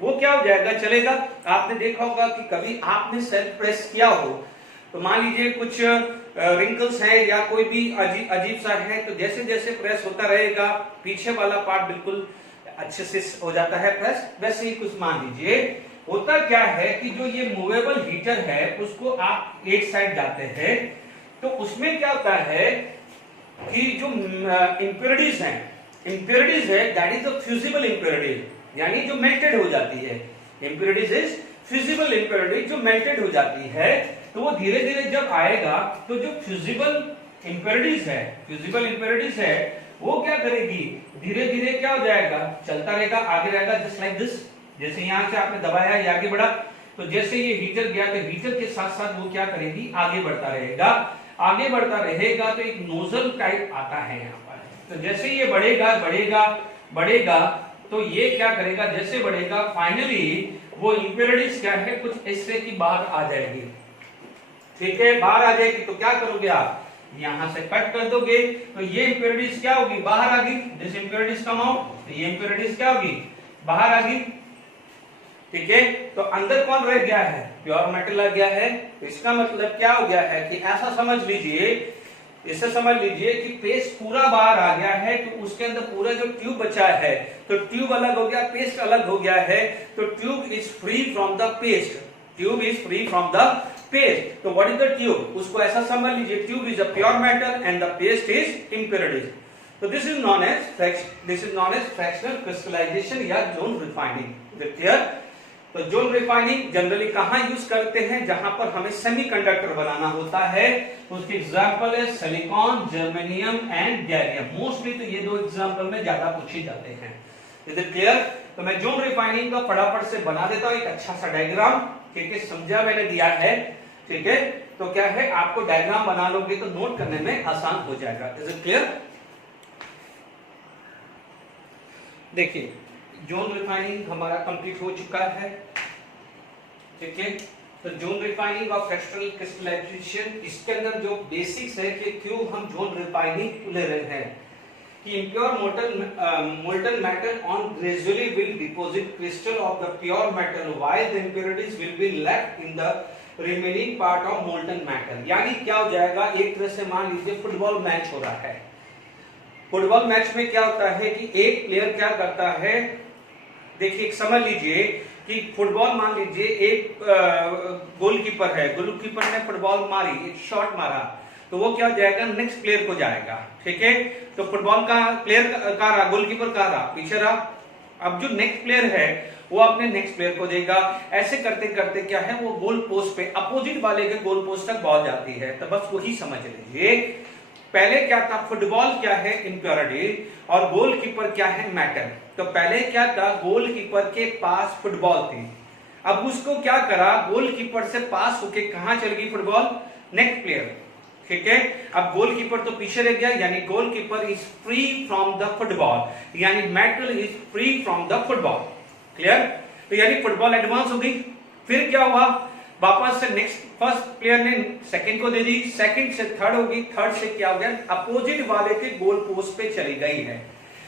वो क्या हो जाएगा, चलेगा। आपने देखा होगा कि कभी आपने सेल्फ प्रेस किया हो, तो मान लीजिए कुछ रिंकल्स है या कोई भी अजीब सा है, तो जैसे जैसे प्रेस होता रहेगा पीछे वाला पार्ट बिल्कुल अच्छे से हो जाता है प्रेस। वैसे ही कुछ मान लीजिए होता क्या है कि जो ये मूवेबल हीटर है उसको आप एक साइड जाते हैं, तो उसमें क्या होता है कि जो इंप्योरिटीज है that is a fusible impurity, यानी जो मेल्टेड हो जाती है, इंप्योरिटीज इज फ्यूजिबल इंप्योरिटी, जो मेल्टेड हो जाती है, तो वो धीरे धीरे जब आएगा तो जो फ्यूजिबल इंप्योरिटीज है वो क्या करेगी, धीरे धीरे क्या हो जाएगा, चलता रहेगा, आगे रहेगा, जस्ट लाइक दिस, जैसे यहां से आपने दबाया ये आगे बढ़ा, तो जैसे ये हीटर गया तो हीटर के साथ साथ वो क्या करेगी, आगे बढ़ता रहेगा, तो एक नोजल टाइप आता है यहाँ पर, तो जैसे ये बढ़ेगा तो ये क्या करेगा, जैसे बढ़ेगा फाइनली वो इंप्योरिटीज क्या है, कुछ ऐसे की बाहर आ जाएगी, ठीक है, बाहर आ जाएगी, तो क्या करोगे आप, यहां से कट कर दोगे, तो ये इंप्योरिटीज क्या होगी, बाहर आ गई, दिस इंप्योरिटीज कम आउट, तो ये इंप्योरिटीज क्या होगी, बाहर आ गई, ठीक है। तो अंदर कौन रह गया है, प्योर मेटल आ गया है, तो इसका मतलब क्या हो गया है कि ऐसा समझ लीजिए, इसे समझ लीजिए कि पेस्ट पूरा बाहर आ गया है, तो उसके अंदर पूरा जो ट्यूब बचा है, तो ट्यूब अलग हो गया, पेस्ट अलग हो गया है, तो tube is free from the paste, तो व्हाट इज द ट्यूब, उसको ऐसा समझ लीजिए, tube is a pure metal and the paste is impurities, तो this is known as fractional crystallization या जोन रिफाइनिंग, क्लियर। तो जोन रिफाइनिंग जनरली कहां use करते हैं, जहां पर हमें सेमीकंडक्टर बनाना होता है, उसके एग्जांपल है silicon, germanium and gallium, mostly तो ये दो एग्जांपल में ज्यादा पूछे जाते हैं, इज इट क्लियर। तो मैं जोन रिफाइनिंग का फटाफट से बना देता हूं एक अच्छा सा डायग्राम, ठीक है, समझा मैंने दिया है, ठीक है, तो क्या है आपको डायग्राम बना लोगे तो नोट करने में आसान हो जाएगा, इज इट क्लियर। देखिए जोन रिफाइनिंग हमारा कंप्लीट हो चुका है, ठीक है, तो जोन रिफाइनिंग और फ्रैक्शनल क्रिस्टलाइजेशन, इसके अंदर जो बेसिक्स है कि क्यों हम जोन रिफाइनिंग ले रहे हैं, कि impure molten metal on gradually will deposit crystal of the pure metal while the impurities will be left in the remaining part of molten metal, यानी क्या हो जाएगा, एक तरह से मान लीजिए फुटबॉल मैच हो रहा है, फुटबॉल मैच में क्या होता है कि एक प्लेयर क्या करता है, देखिए समझ लीजिए कि फुटबॉल मान लीजिए एक गोलकीपर है, गोलकीपर ने फुटबॉल मारी, एक शॉट मारा, तो वो क्या हो जाएगा, नेक्स्ट प्लेयर को जाएगा, ठीक है, तो फुटबॉल का प्लेयर कहाँ रहा, गोलकीपर कहाँ रहा, पीछे रहा, अब जो नेक्स्ट प्लेयर है वो अपने नेक्स्ट प्लेयर को देगा, ऐसे करते करते क्या है वो गोल पोस्ट पे अपोजिट वाले के गोल पोस्ट तक पहुंच जाती है, तो बस वही समझ लीजिए, पहले क्या था, फुटबॉल क्या है इम्प्योरिटी और गोलकीपर क्या है मेटल, तो पहले क्या था, गोलकीपर के पास फुटबॉल थी, अब उसको क्या करा, गोलकीपर से पास होके कहां चल गई फुटबॉल, नेक्स्ट प्लेयर, ठीक है, अब गोलकीपर तो पीछे रह गया, यानी goalkeeper is free from the football, यानी metal is free from the football, clear, तो यानी फुटबॉल एडवांस हो गई, फिर क्या हुआ, वापस से नेक्स्ट फर्स्ट प्लेयर ने सेकंड को दे दी, सेकंड से थर्ड होगी, थर्ड से क्या हो गया, अपोजिट वाले के गोल पोस्ट पे चली गई है,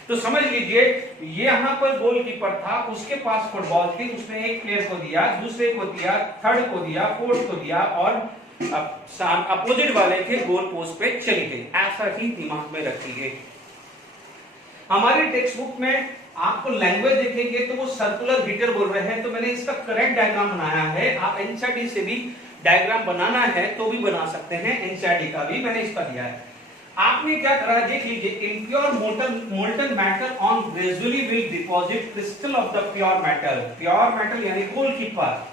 तो समझ लीजिए ये यहां पर गोलकीपर था, उसके पास फुटबॉल थी, उसने एक प्लेयर को दिया, दूसरे को दिया, थर्ड को दिया, फोर्थ को दिया, और अपोजिट वाले के गोल पोस्ट पे चली गई, ऐसा ही दिमाग में रखिए। हमारी टेक्स्ट बुक में आपको लैंग्वेज देखेंगे तो वो सर्कुलर हीटर बोल रहे हैं, तो मैंने इसका करेक्ट डायग्राम बनाया है, आप एनसीईआरटी से भी डायग्राम बनाना है तो भी बना सकते हैं, एनसीईआरटी का भी मैंने इसका दिया है। आपने क्या करा, देख लीजिए, impure molten metal on gradually will deposit crystal of the pure metal यानी गोलकीपर,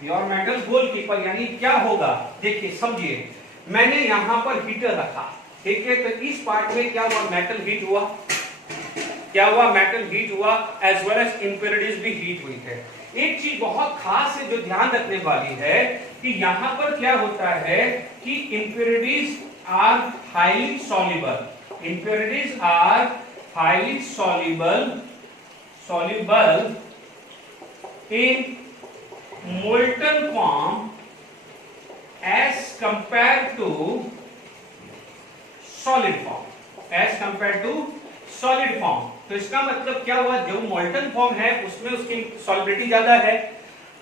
प्योर मेटल गोलकीपर, यानी क्या होगा, देखिए समझिए, मैंने यहां पर हीटर रखा, ठीक है, तो इस पार्ट में क्या हुआ, मेटल हीट हुआ, क्या हुआ, मेटल हीट हुआ, एज वेल एज इंप्योरिटीज भी हीट हुई है, एक चीज बहुत खास है जो ध्यान रखने वाली है कि यहां पर क्या होता है कि impurities are highly soluble, impurities are highly soluble in molten form as compared to solid form, as compared to solid form। तो इसका मतलब क्या हुआ, जो मोल्टन फॉर्म है उसमें उसकी सॉलिबिलिटी ज्यादा है।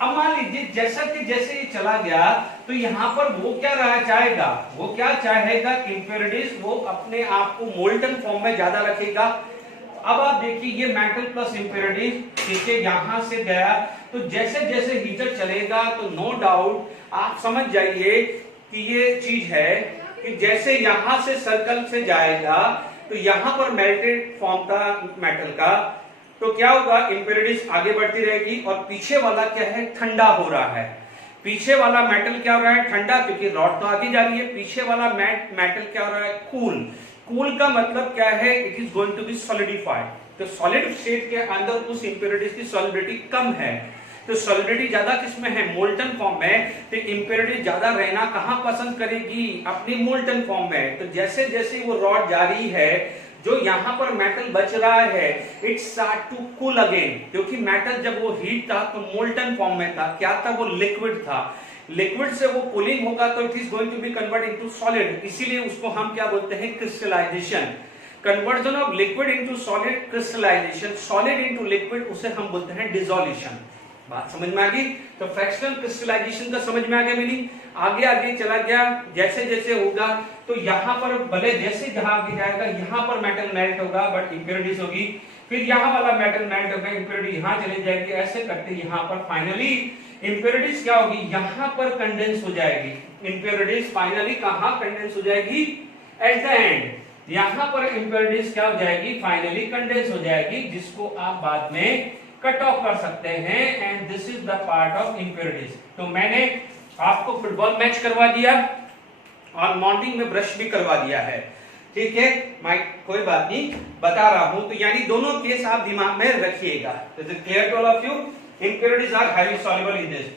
अब मान लीजिए जैसा कि जैसे ये चला गया तो यहां पर वो क्या रहा चाहेगा, वो क्या चाहेगा, इंप्योरिटीज वो अपने आप को मोल्टन फॉर्म में ज्यादा रखेगा। अब आप देखिए ये मेटल प्लस इंप्योरिटीज, ठीक है, यहां से गया तो जैसे जैसे हीटर चलेगा तो नो डाउट आप समझ जाइए कि ये चीज है कि जैसे यहां से सर्कल से जाएगा तो यहां पर मेल्टेड फॉर्म का मेटल का, तो क्या होगा, इंप्योरिटीज आगे बढ़ती रहेगी और पीछे वाला क्या है, ठंडा हो रहा है। पीछे वाला मेटल क्या हो रहा है, ठंडा, क्योंकि रॉड तो आगे जा रही है। पीछे वाला मेटल क्या हो रहा है, कूल। कूल का मतलब क्या है, it is going to be solidified. तो सॉलिड स्टेट के अंदर उस इंप्योरिटीज की सॉलिबिलिटी कम है, तो सॉलिबिलिटी ज्यादा किसमें है, मोल्टन फॉर्म में। तो इंप्योरिटी ज्यादा रहना कहां पसंद करेगी, अपनी मोल्टन फॉर्म में। तो जैसे जैसे वो रॉड जा रही है, जो यहां पर मेटल बच रहा है, it start to cool again, क्योंकि मेटल जब वो हीट था तो मोल्टन फॉर्म में था, क्या था, वो लिक्विड था। लिक्विड से वो कूलिंग होगा तो it is going to be convert into solid, इसीलिए उसको हम क्या बोलते हैं, crystallization. Conversion of liquid into solid, crystallization. Solid into liquid, उसे हम बोलते हैं डिसोल्यूशन। बात समझ में आ गई। तो फ्रैक्शनल क्रिस्टलाइजेशन का समझ में आ गया मीनिंग। आगे आगे चला गया, जैसे जैसे होगा तो यहां पर भले जैसे जहां आगे जाएगा यहां पर मेटल मेल्ट होगा बट इंप्योरिटीज होगी, फिर यहां वाला मेटल मेल्ट होगा, इंप्योरिटी यहां चली जाएगी, ऐसे करते यहां पर फाइनली इंप्योरिटीज क्या होगी, यहां पर कंडेंस हो जाएगी। इंप्योरिटीज फाइनली कहां कंडेंस हो जाएगी, एट द एंड यहां पर इंप्योरिटीज क्या हो जाएगी, फाइनली कंडेंस हो जाएगी, जिसको आप बाद में कट ऑफ कर सकते हैं। And this is the part of impurities. तो मैंने आपको फुटबॉल मैच करवा दिया और मॉर्निंग में ब्रश भी करवा दिया है, ठीक है, मैं कोई बात नहीं बता रहा हूं। तो यानी दोनों केस आप दिमाग में रखिएगा। Is it clear to all of you, impurities are highly soluble in this,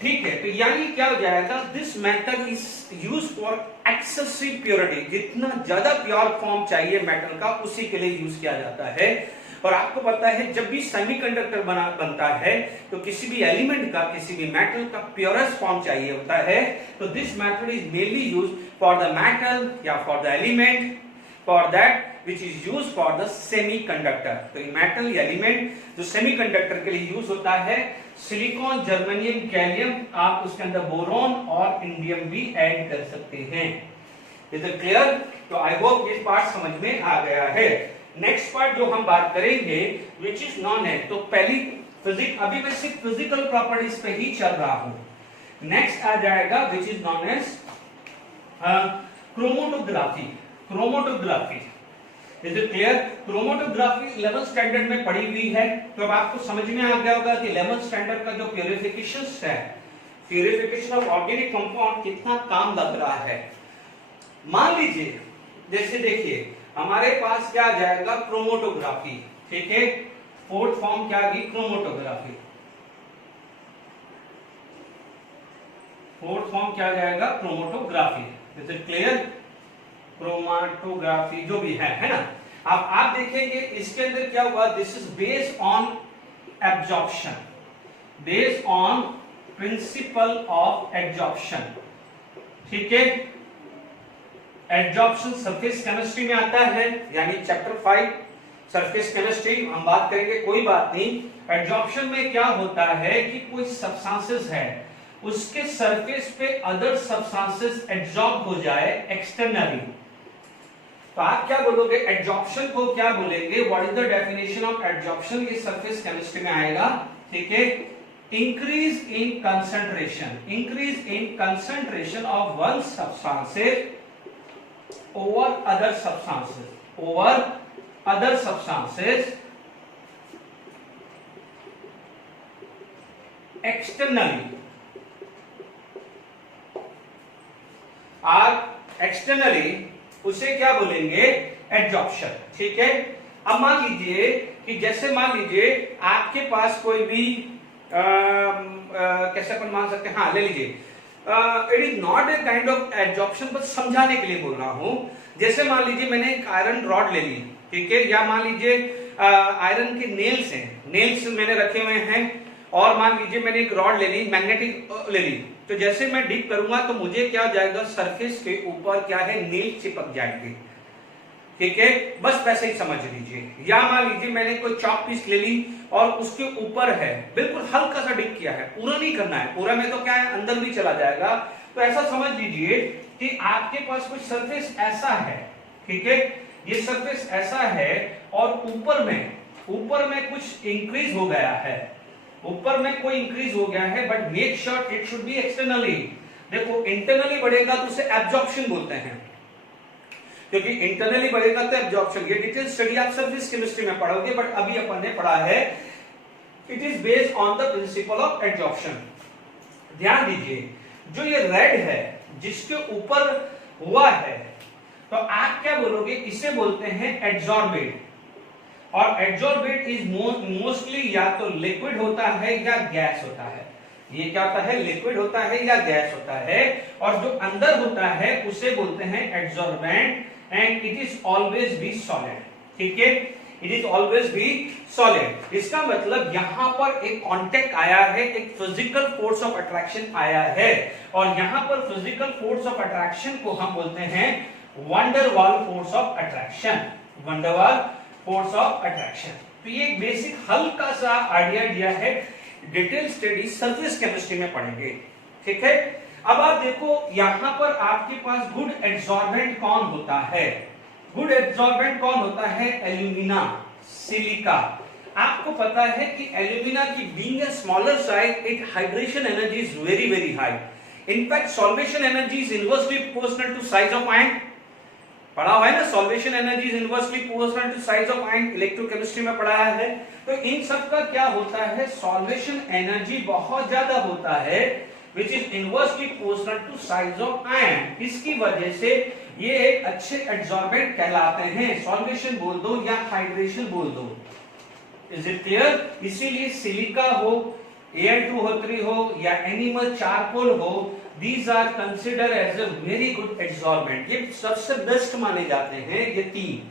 ठीक है। तो यानी क्या हो जाएगा, this method is use for excessive purity, जितना ज्यादा प्योर फॉर्म चाहिए मेटल का उसी के लिए यूज किया जाता है। और आपको पता है जब भी सेमीकंडक्टर बनता है तो किसी भी एलिमेंट का, किसी भी मेटल का प्योरेस्ट फॉर्म चाहिए होता है। तो this method is mainly used for the metal या for the element for that which is used for the semiconductor। तो ये मेटल या एलिमेंट जो सेमीकंडक्टर के लिए यूज होता है, सिलिकॉन, जर्मेनियम, गैलियम, आप उसके अंदर बोरॉन और इंडियम भी ऐड कर सकते हैं। Is it clear? तो आई होप ये पार्ट समझ में आ गया है। नेक्स्ट पार्ट जो हम बात करेंगे विच इज नॉन है, तो पहली फिजिक्स, अभी मैं सिर्फ फिजिकल प्रॉपर्टीज पे ही चल रहा हूं। नेक्स्ट आ जाएगा which is known as chromatography. Chromatography, is it clear? Chromatography 11th standard में पढ़ी हुई है, तो अब आपको समझ में आ गया होगा कि 11th स्टैंडर्ड का जो प्यूरिफिकेशन है, प्यूरिफिकेशन ऑफ ऑर्गेनिक कंपाउंड, कितना काम लग रहा है। मान लीजिए जैसे देखिए हमारे पास क्या आ जाएगा, क्रोमेटोग्राफी, ठीक है, फोर्थ फॉर्म क्या आ गई, क्रोमेटोग्राफी। फोर्थ फॉर्म क्या आ जाएगा, chromatography. Is it clear? Chromatography जो भी है ना। अब आप देखेंगे इसके अंदर क्या हुआ, this is based on absorption, based on principle of absorption, ठीक है। एब्जॉर्प्शन सरफेस केमिस्ट्री में आता है, यानी चैप्टर 5 सरफेस केमिस्ट्री हम बात करेंगे, कोई बात नहीं। एब्जॉर्प्शन में क्या होता है कि कोई सब्सटेंसेस है, उसके सरफेस पे अदर सब्सटेंसेस एब्जॉर्ब हो जाए एक्सटर्नली, तो आप क्या बोलोगे, एब्जॉर्प्शन को क्या बोलेंगे, what is the definition of absorption, ये सरफेस केमिस्ट्री में आएगा, ठीक है। Increase in concentration, increase in concentration of one substances over other substances, over other substances externally, आप एक्सटर्नली उसे क्या बोलेंगे, एब्जॉर्प्शन, ठीक है। अब मान लीजिए कि जैसे मान लीजिए आपके पास कोई भी कैसे अपन मान सकते हैं, हाँ ले लीजिए, it is not a kind of absorption, बस समझाने के लिए बोल रहा हूं। जैसे मान लीजिए मैंने एक आयरन रॉड ले ली, ठीक है, या मान लीजिए आयरन के नेल्स हैं, नेल्स मैंने रखे हुए हैं, और मान लीजिए मैंने एक रॉड ले ली, मैग्नेटिक ले ली, तो जैसे मैं डिप करूंगा तो मुझे क्या हो जाएगा, सरफेस के ऊपर क्या है, नेल चिपक जाएंगे, ठीक है, बस वैसे ही समझ लीजिए। या मान लीजिए मैंने कोई चॉक पीस ले ली और उसके ऊपर है, बिल्कुल हल्का सा डिप किया है, पूरा नहीं करना है, पूरा में तो क्या है अंदर भी चला जाएगा, तो ऐसा समझ लीजिए कि आपके पास कोई सरफेस ऐसा है, ठीक है, ये सरफेस ऐसा है और ऊपर में कुछ इंक्रीज हो गया है, ऊपर में कोई इंक्रीज हो गया है, but make sure it should B externally. देखो इंटरनली बढ़ेगा तो उसे एब्जॉर्प्शन बोलते हैं, क्योंकि इंटरनली बढ़ेगा तो एब्जॉर्प्शन। ये डिटेल स्टडी आप सरफेस केमिस्ट्री में पढ़ोगे, बट अभी अपन ने पढ़ा है it is based on the principle of absorption. ध्यान दीजिए, जो ये रेड है जिसके ऊपर हुआ है, तो आप क्या बोलोगे, इसे बोलते हैं एड्सॉर्बेट, और एड्सॉर्बेट इज मोस्टली या तो लिक्विड होता है या गैस होता है। ये क्या होता है, लिक्विड होता है या गैस होता है, और जो अंदर होता है उसे बोलते हैं adsorbent, and it is always be solid, ठीक है, it is always be solid. इसका मतलब यहां पर एक कांटेक्ट आया है, एक फिजिकल फोर्स ऑफ अट्रैक्शन आया है, और यहां पर फिजिकल फोर्स ऑफ अट्रैक्शन को हम बोलते हैं van der Waals force of attraction, van der Waals force of attraction. तो ये एक बेसिक हल्का सा आइडिया दिया है, डिटेल स्टडी सरफेस केमिस्ट्री में पढ़ेंगे, ठीक है। अब आप देखो यहां पर आपके पास गुड एब्सॉर्बेंट कौन होता है, गुड एब्सॉर्बेंट कौन होता है, एल्यूमिना, सिलिका। आपको पता है कि एल्यूमिना की being a smaller size, it hydration energy is very very high, in fact solvation energy is inversely proportional to size of ion. पढ़ा हुआ है ना, solvation energy is inversely proportional to size of ion, electrochemistry में पढ़ाया है। तो इन सब का क्या होता है, सॉल्वेशन एनर्जी बहुत ज्यादा होता है, which is inversely proportional to size of ion। इसकी वजह से ये एक अच्छे एड्सॉर्बेंट कहलाते हैं, सॉल्वेशन बोल दो या हाइड्रेशन बोल दो। Is it clear? इसीलिए सिलिका हो, Al2O3 हो या एनिमल चारकोल हो, these are considered as a very good adsorbent। ये सबसे बेस्ट माने जाते हैं ये तीन,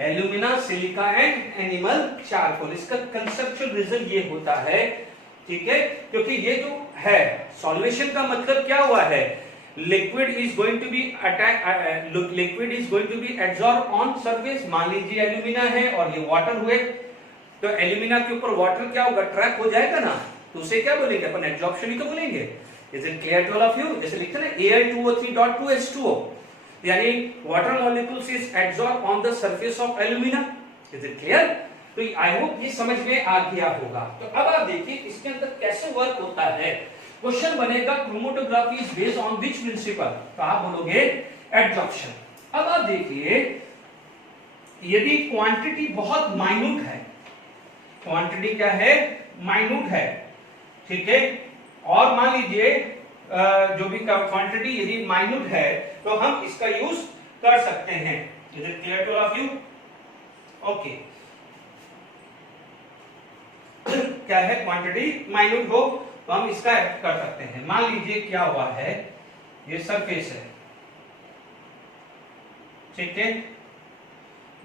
alumina, silica and animal charcoal. इसका कंसेप्चुअल रीजन ये होता है, ठीक है, क्योंकि ये जो है सॉल्वेशन का मतलब क्या हुआ है, liquid is going to be attack, liquid is going to be absorb on surface. मान लीजिए एल्यूमिना है और ये वाटर हुए, तो एल्यूमिना के ऊपर वाटर क्या होगा, ट्रैप हो जाएगा ना, तो उसे क्या बोलेंगे अपन, एब्जॉर्प्शन ही तो बोलेंगे। Is it clear to all of you? जैसे लिखते हैं ना Al2O3.2H2O, यानी water molecules is absorb on the surface of alumina. Is it clear? तो आई होप ये समझ में आ गया होगा। तो अब आप देखिए इसके अंदर कैसे वर्क होता है। क्वेश्चन बनेगा chromatography is based on which principle, तो आप बोलोगे एब्जॉर्प्शन। अब आप देखिए यदि क्वांटिटी बहुत माइन्यूट है, क्वांटिटी क्या है, माइन्यूट है, ठीक है, और मान लीजिए जो भी क्वांटिटी यदि माइन्यूट है तो हम इसका यूज कर सकते हैं। Is it clear to all of you? Okay, क्या है, क्वांटिटी माइन्यूट हो तो हम इसका कर सकते हैं। मान लीजिए क्या हुआ है, ये सरफेस है, ठीक है,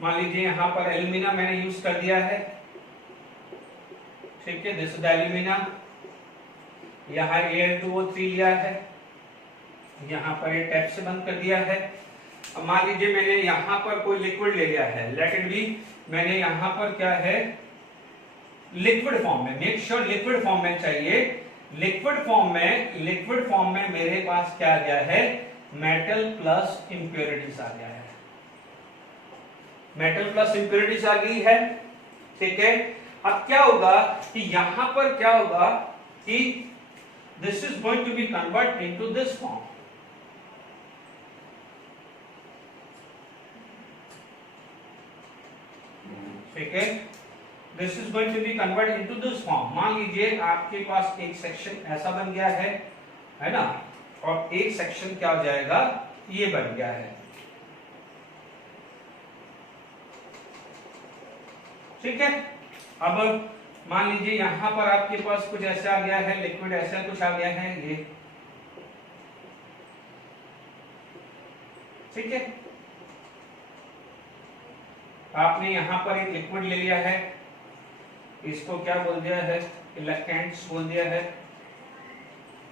मान लीजिए यहां पर एल्यूमिना मैंने यूज कर दिया है, ठीक है, दिस इज द एल्यूमिना, यहां Al2O3 लिया है, यहां पर ये टैप से बंद कर दिया है। अब मान लीजिए मैंने यहां पर कोई लिक्विड ले लिया है, लेट इट बी, मैंने यहां पर क्या है, लिक्विड फॉर्म में, मेक श्योर लिक्विड फॉर्म में चाहिए, लिक्विड फॉर्म में मेरे पास क्या आ गया है, मेटल प्लस इंप्योरिटीज आ गया है, मेटल प्लस इंप्योरिटीज आ गई है, ठीक है। अब क्या होगा कि यहां पर क्या होगा कि this is going to be convert into this form, ठीक है, this is going to be convert into this form. मान लीजिए आपके पास एक सेक्शन ऐसा बन गया है ना, और एक सेक्शन क्या हो जाएगा, ये बन गया है, ठीक है। अब मान लीजिए यहां पर आपके पास कुछ ऐसा आ गया है, लिक्विड ऐसा कुछ आ गया है, ये ठीक है। आपने यहां पर एक लिक्विड ले लिया है, इसको क्या बोल दिया है, इलेक्ट्रेंट्स बोल दिया है,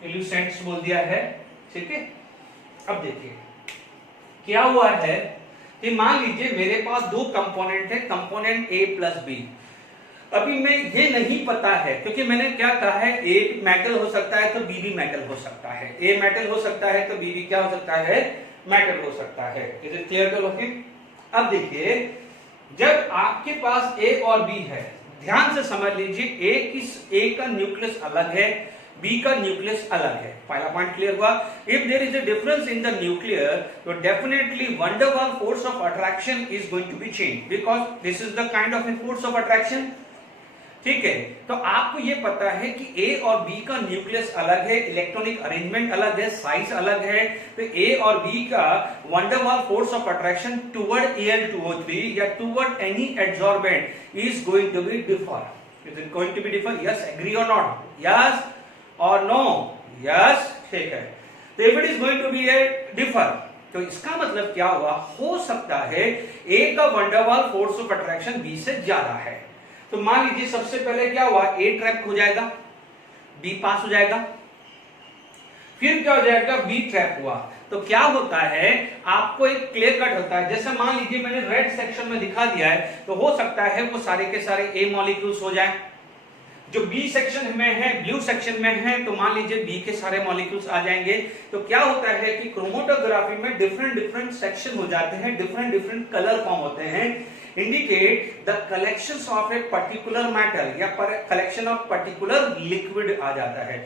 इल्यूसेंट्स बोल दिया है, ठीक है। अब देखिए क्या हुआ है कि मान लीजिए मेरे पास दो कंपोनेंट है, कंपोनेंट ए प्लस बी। अभी मैं ये नहीं पता है, क्योंकि मैंने क्या कहा है, ए मेटल हो सकता है तो बी भी मेटल हो सकता है, ए मेटल हो सकता है तो बी भी क्या हो सकता है, मेटल हो सकता है। Is it clear to logic? अब देखिए जब आपके पास ए और बी है, ध्यान से समझ लीजिए, ए का न्यूक्लियस अलग है, बी का न्यूक्लियस अलग है। पहला पॉइंट क्लियर हुआ। If there is a difference in the nuclear तो definitely van der Waals force of attraction is going to be change, because this is the kind of a force of attraction, ठीक है। तो आपको ये पता है कि ए और बी का न्यूक्लियस अलग है, इलेक्ट्रॉनिक अरेंजमेंट अलग है, साइज अलग है, तो ए और बी का one der Waals force of attraction toward Al2O3 या toward any adsorbent is going to be differ. Is it going to be differ? Yes, agree और नॉट? यस और नो? यस, ठीक है। तो if it is going to be a differ, तो इसका मतलब क्या हुआ, हो सकता है ए का one der Waals force of attraction B से ज्यादा है। तो मान लीजिए सबसे पहले क्या हुआ, ए ट्रैप हो जाएगा, बी पास हो जाएगा, फिर क्या हो जाएगा, बी ट्रैप हुआ। तो क्या होता है, आपको एक क्लियर कट होता है, जैसे मान लीजिए मैंने रेड सेक्शन में दिखा दिया है, तो हो सकता है वो सारे के सारे ए मॉलिक्यूल्स हो जाए। जो बी सेक्शन में है, ब्लू सेक्शन में है, तो मान लीजिए बी के सारे मॉलिक्यूल्स आ जाएंगे। तो क्या होता है कि क्रोमेटोग्राफी में डिफरेंट डिफरेंट सेक्शन हो जाते हैं, डिफरेंट डिफरेंट कलर फॉर्म होते हैं, indicate the collections of a particular metal या कलेक्शन ऑफ पर्टिकुलर लिक्विड आ जाता है,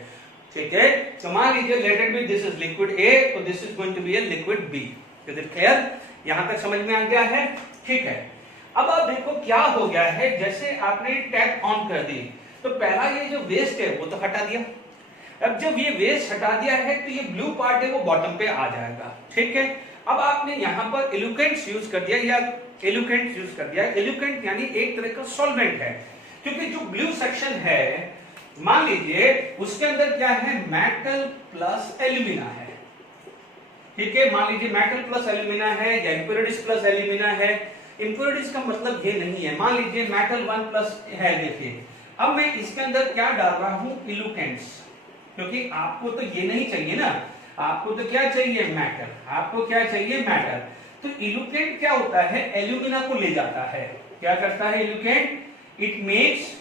ठीक है। तो मान लीजिए let it be this is liquid A, तो this is going to be a liquid B. Is it clear? यहां तक समझ में आ गया है, ठीक है। अब आप देखो क्या हो गया है, जैसे आपने टैप ऑन कर दी तो पहला ये जो वेस्ट है वो तो हटा दिया। अब जब ये वेस्ट हटा दिया है तो ये ब्लू पार्ट है वो बॉटम पे आ जाएगा, ठीक है। अब आपने यहां पर एलुकेंट्स यूज कर दिया या एलुकेंट यूज कर दिया। एलुकेंट यानी एक तरह का सॉल्वेंट है, क्योंकि जो ब्लू सेक्शन है मान लीजिए उसके अंदर क्या है, मेटल प्लस एल्यूमिना है, ठीक है। मान लीजिए मेटल प्लस एल्यूमिना है या इंप्योरिटीज प्लस एल्यूमिना है। इंप्योरिटीज का मतलब ये नहीं है, मान लीजिए मेटल 1 प्लस है, देखिए अब मैं इसके अंदर क्या डाल रहा हूं, एलुकेंट्स, क्योंकि आपको तो ये नहीं चाहिए ना, आपको तो क्या चाहिए, मेटल, आपको क्या चाहिए, मेटल। तो इलुकेंट क्या होता है, एल्यूमिना को ले जाता है, क्या करता है eluent, it makes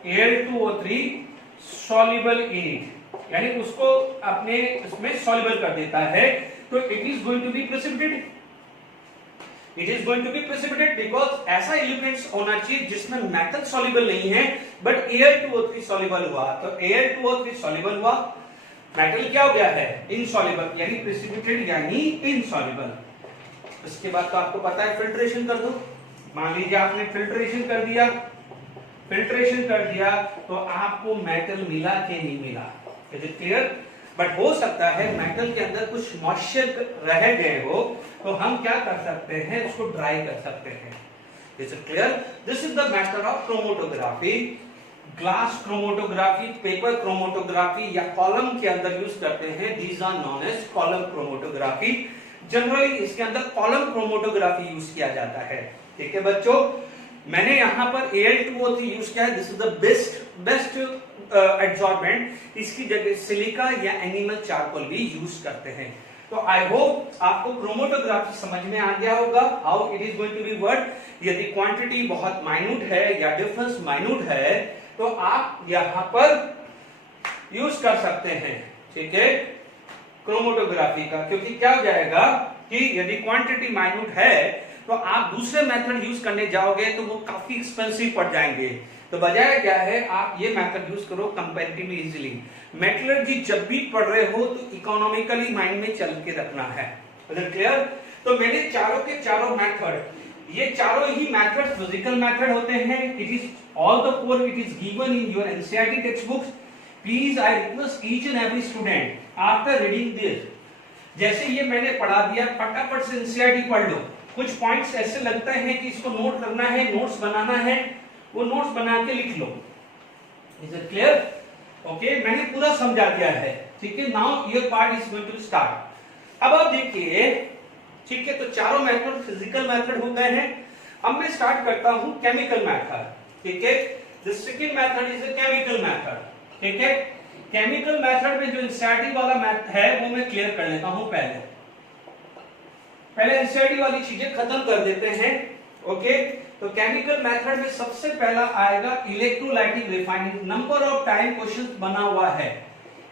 Al2O3 soluble in it, यानी उसको अपने उसमें soluble कर देता है। तो it is going to be precipitated, it is going to be precipitated because ऐसा एलिमेंट्स होना चाहिए जिसमें मेटल सॉल्युबल नहीं है बट Al2O3 सॉल्युबल हुआ। तो Al2O3 सॉल्युबल हुआ, मेटल क्या हो गया है, इनसॉल्युबल, यानी प्रेसिपिटेटेड यानी इनसॉल्युबल। इसके बाद तो आपको पता है फिल्ट्रेशन कर दो। मान लीजिए आपने फिल्ट्रेशन कर दिया, तो आपको मेटल मिला कि नहीं मिला, इज इट क्लियर? बट हो सकता है मेटल के अंदर कुछ मॉइस्चर रह गए हो, तो हम क्या कर सकते हैं, उसको ड्राई कर सकते हैं। Is it clear? This is the method of chromatography. Glass chromatography, paper chromatography या कॉलम के अंदर यूज करते हैं, these are known as column chromatography. Generally इसके अंदर कॉलम क्रोमेटोग्राफी यूज किया जाता है, ठीक है बच्चों। मैंने यहां पर Al2O3 यूज किया है, दिस इज द बेस्ट एडसॉर्बेंट। इसकी जगह सिलिका या एनिमल चारकोल भी यूज करते हैं। तो आई होप आपको क्रोमेटोग्राफी समझ में आ गया होगा, how it is going to be work. यदि क्वांटिटी बहुत माइन्यूट है या डिफरेंस माइन्यूट है तो आप यहां पर यूज कर सकते हैं, ठीक है, क्रोमेटोग्राफी का। क्योंकि क्या हो जाएगा कि यदि क्वांटिटी माइन्यूट है तो आप दूसरे मेथड यूज करने जाओगे तो वो काफी एक्सपेंसिव पड़ जाएंगे। तो बजाय क्या है, आप ये मेथड यूज करो कंपैरेटिवली इजीली। मेटलर्जी जब भी पढ़ रहे हो तो इकोनॉमिकली माइंड में चल के रखना है, क्लियर? तो मैंने चारों के चारों मेथड, ये चारों ही मेथड फिजिकल मेथड होते हैं। It is all the four, it is given in your NCERT text books. Please I request each and every student after reading this, जैसे ये मैंने पढ़ा दिया फटाफट से एनसीईआरटी पढ़ लो, कुछ पॉइंट्स ऐसे लगता है कि इसको नोट करना है, नोट्स बनाना है, वो नोट्स बना के लिख लो। Is it clear? ओके, मैंने पूरा समझा दिया है, ठीक है। Now your part is going to start. अब आप देखिए, ठीक है, तो चारों मेथड फिजिकल मेथड हो गए हैं। अब मैं स्टार्ट करता हूं केमिकल मेथड, ठीक है। The second method is a chemical method, ठीक है। केमिकल मेथड में जो एनसीईआरटी वाला मैथ है वो मैं क्लियर कर लेता हूं। पहले एनसीईआरटी वाली चीजें खत्म कर देते हैं, ओके। तो केमिकल मेथड में सबसे पहला आएगा electrolytic refining. Number of time question बना हुआ है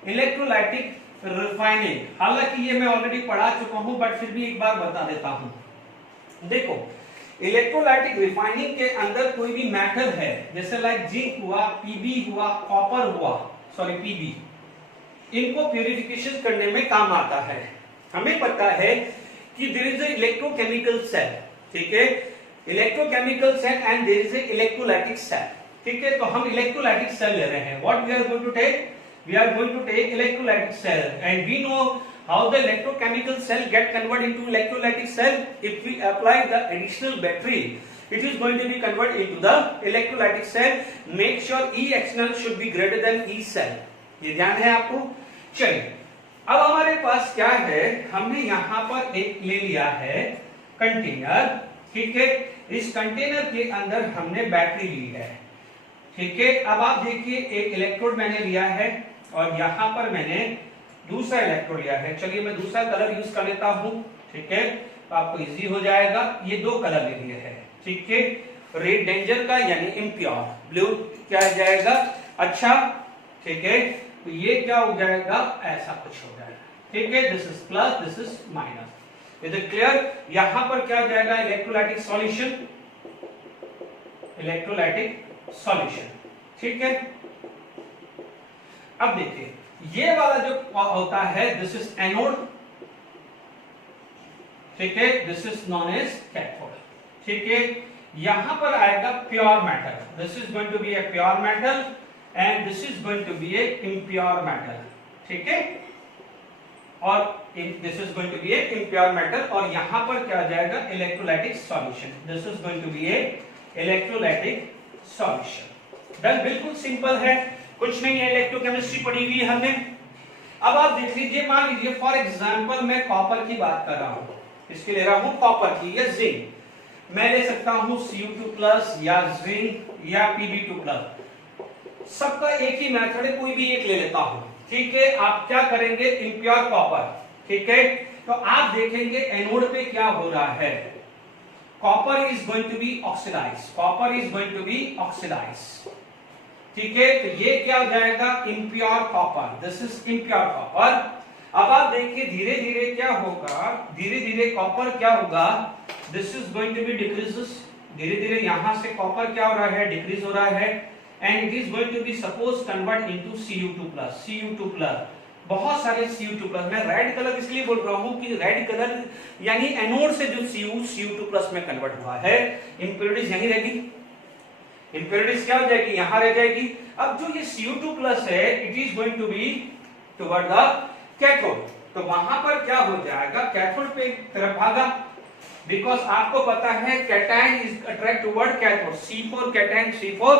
इलेक्ट्रोलाइटिक रिफाइनिंग, हालांकि ये मैं ऑलरेडी पढ़ा चुका हूं, बट फिर भी एक बार बता देता हूं। देखो, इलेक्ट्रोलाइटिक रिफाइनिंग के अंदर कोई भी मेटल है, जैसे लाइक जिंक हुआ, पीबी हुआ, कॉपर हुआ, सॉरी पीबी, इनको प्यूरिफिकेशन करने में काम आता है। हमें पता है कि there is a electrochemical cell, ठीक है, electrochemical cell and there is a electrolytic cell, ठीक है। तो हम इलेक्ट्रोलाइटिक सेल ले रहे हैं। What we are going to take? We are going to take electrolytic cell, and we know how the electrochemical cell get converted into electrolytic cell. If we apply the additional battery, it is going to be converted into the electrolytic cell. Make sure E external should be greater than E cell. ये ध्यान है आपको? चलिए, अब हमारे पास क्या है, हमने यहाँ पर एक ले लिया है कंटेनर, ठीक है। इस कंटेनर के अंदर हमने बैटरी ली है, ठीक है। अब आप देखिए, एक इलेक्ट्रोड मैंने लिया है और यहां पर मैंने दूसरा इलेक्ट्रोड लिया है। चलिए मैं दूसरा कलर यूज कर लेता हूं, ठीक है, तो आपको इजी हो जाएगा। ये दो कलर ले लिए हैं, ठीक है। रेड डेंजर का यानी इम्प्योर, ब्लू क्या आ जाएगा, अच्छा, ठीक है। तो ये क्या हो जाएगा, ऐसा कुछ हो जाएगा, ठीक है। This is plus, this is minus. Is it clear? यहां पर क्या जाएगा, इलेक्ट्रोलाइटिक सॉल्यूशन, इलेक्ट्रोलाइटिक सॉल्यूशन, ठीक है। अब देखिए, ये वाला जो होता है, दिस इज एनोड, ठीक है, this is known as cathode, ठीक है। यहां पर आएगा pure metal, this is going to be a pure metal and this is going to be a impure metal, ठीक है। और this is going to be a impure metal, और यहां पर क्या आ जाएगा, electrolytic solution, this is going to be a electrolytic solution. Done, बिल्कुल सिंपल है, कुछ नहीं है, इलेक्ट्रोकेमिस्ट्री पढ़ी हुई है हमने। अब आप देख लीजिए, मान लीजिए फॉर एग्जांपल मैं कॉपर की बात कर रहा हूं, इसके ले रहा हूं कॉपर की या जिंक। मैं ले सकता हूं Cu2+ या जिंक या Pb2+। सबका एक ही मेथड है, कोई भी एक ले लेता हूं, ठीक है। आप क्या करेंगे, इम्प्योर कॉपर, ठीक है। तो आप देखेंगे एनोड पे क्या हो रहा है, copper is going to be oxidise, copper is going to be oxidise, ठीक है। तो ये क्या हो जाएगा, impure copper, this is impure copper. अब आप देखिए धीरे धीरे क्या होगा, धीरे धीरे कॉपर क्या होगा, this is going to be decreases, धीरे धीरे यहां से कॉपर क्या हो रहा है, डिक्रीज हो रहा है, and it is going to be suppose convert into Cu2+, Cu2+, बहुत सारे Cu2+। मैं रेड कलर इसलिए बोल रहा हूं कि रेड कलर यानी एनोड से जो Cu2+ में कन्वर्ट हुआ है, इंप्योरिटीज यहीं रहेगी, इंप्योरिटीज क्या हो जाएगी, यहां रह जाएगी। अब जो ये Cu2+ है, it is going to be toward the cathode, तो वहां पर क्या हो जाएगा, कैथोड पे तरफ भागा, बिकॉज आपको पता है cation is attract toward cathode, C4 cation, C4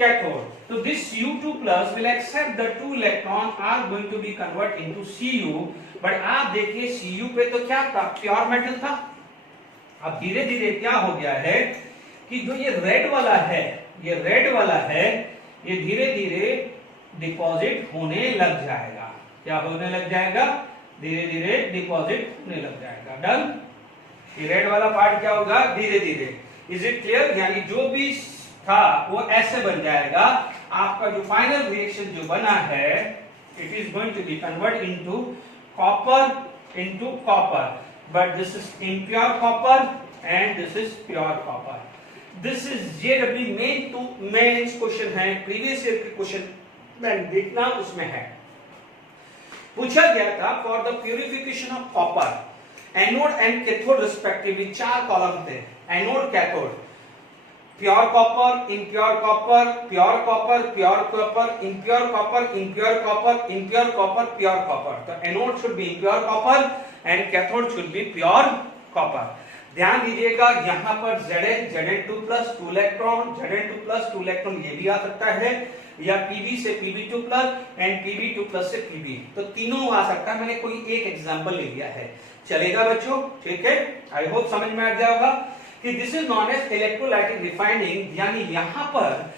cathode. So this Cu2+ will accept the 2 electron are going to be convert into Cu, but आप देखिए Cu पे तो क्या था, प्योर मेटल था। अब धीरे धीरे क्या हो गया है कि जो ये रेड वाला है, ये रेड वाला है, ये धीरे धीरे डिपॉजिट होने लग जाएगा। क्या होने लग जाएगा, धीरे धीरे डिपॉजिट होने लग जाएगा। डन, ये रेड वाला पार्ट क्या होगा, धीरे धीरे। Is it clear? यानी जो भी था वो ऐसे बन जाएगा। आपका जो फाइनल रिएक्शन जो बना है, it is going to be convert into copper, but this is impure copper and this is pure copper. This is JW main to mains question है, प्रीवियस ईयर के क्वेश्चन में देखना, उसमें है पूछा गया था for the purification of copper anode and cathode respectively, 4 column थे, anode cathode, pure copper, impure copper, pure copper, pure copper, impure copper, impure copper, impure copper, pure copper. तो anode should be impure copper and cathode should be pure copper. ध्यान दीजिएगा यहाँ पर Zn2 plus 2 electron, Zn2 plus 2 electron ये भी आ सकता है, या Pb से Pb2 plus and Pb2 plus से Pb, तो तीनों आ सकता है। मैंने कोई एक एग्जांपल ले लिया है, चलेगा बच्चों, ठीक है। आई होप समझ में आ गया होगा कि this is known as electrolytic refining, यानी यहाँ पर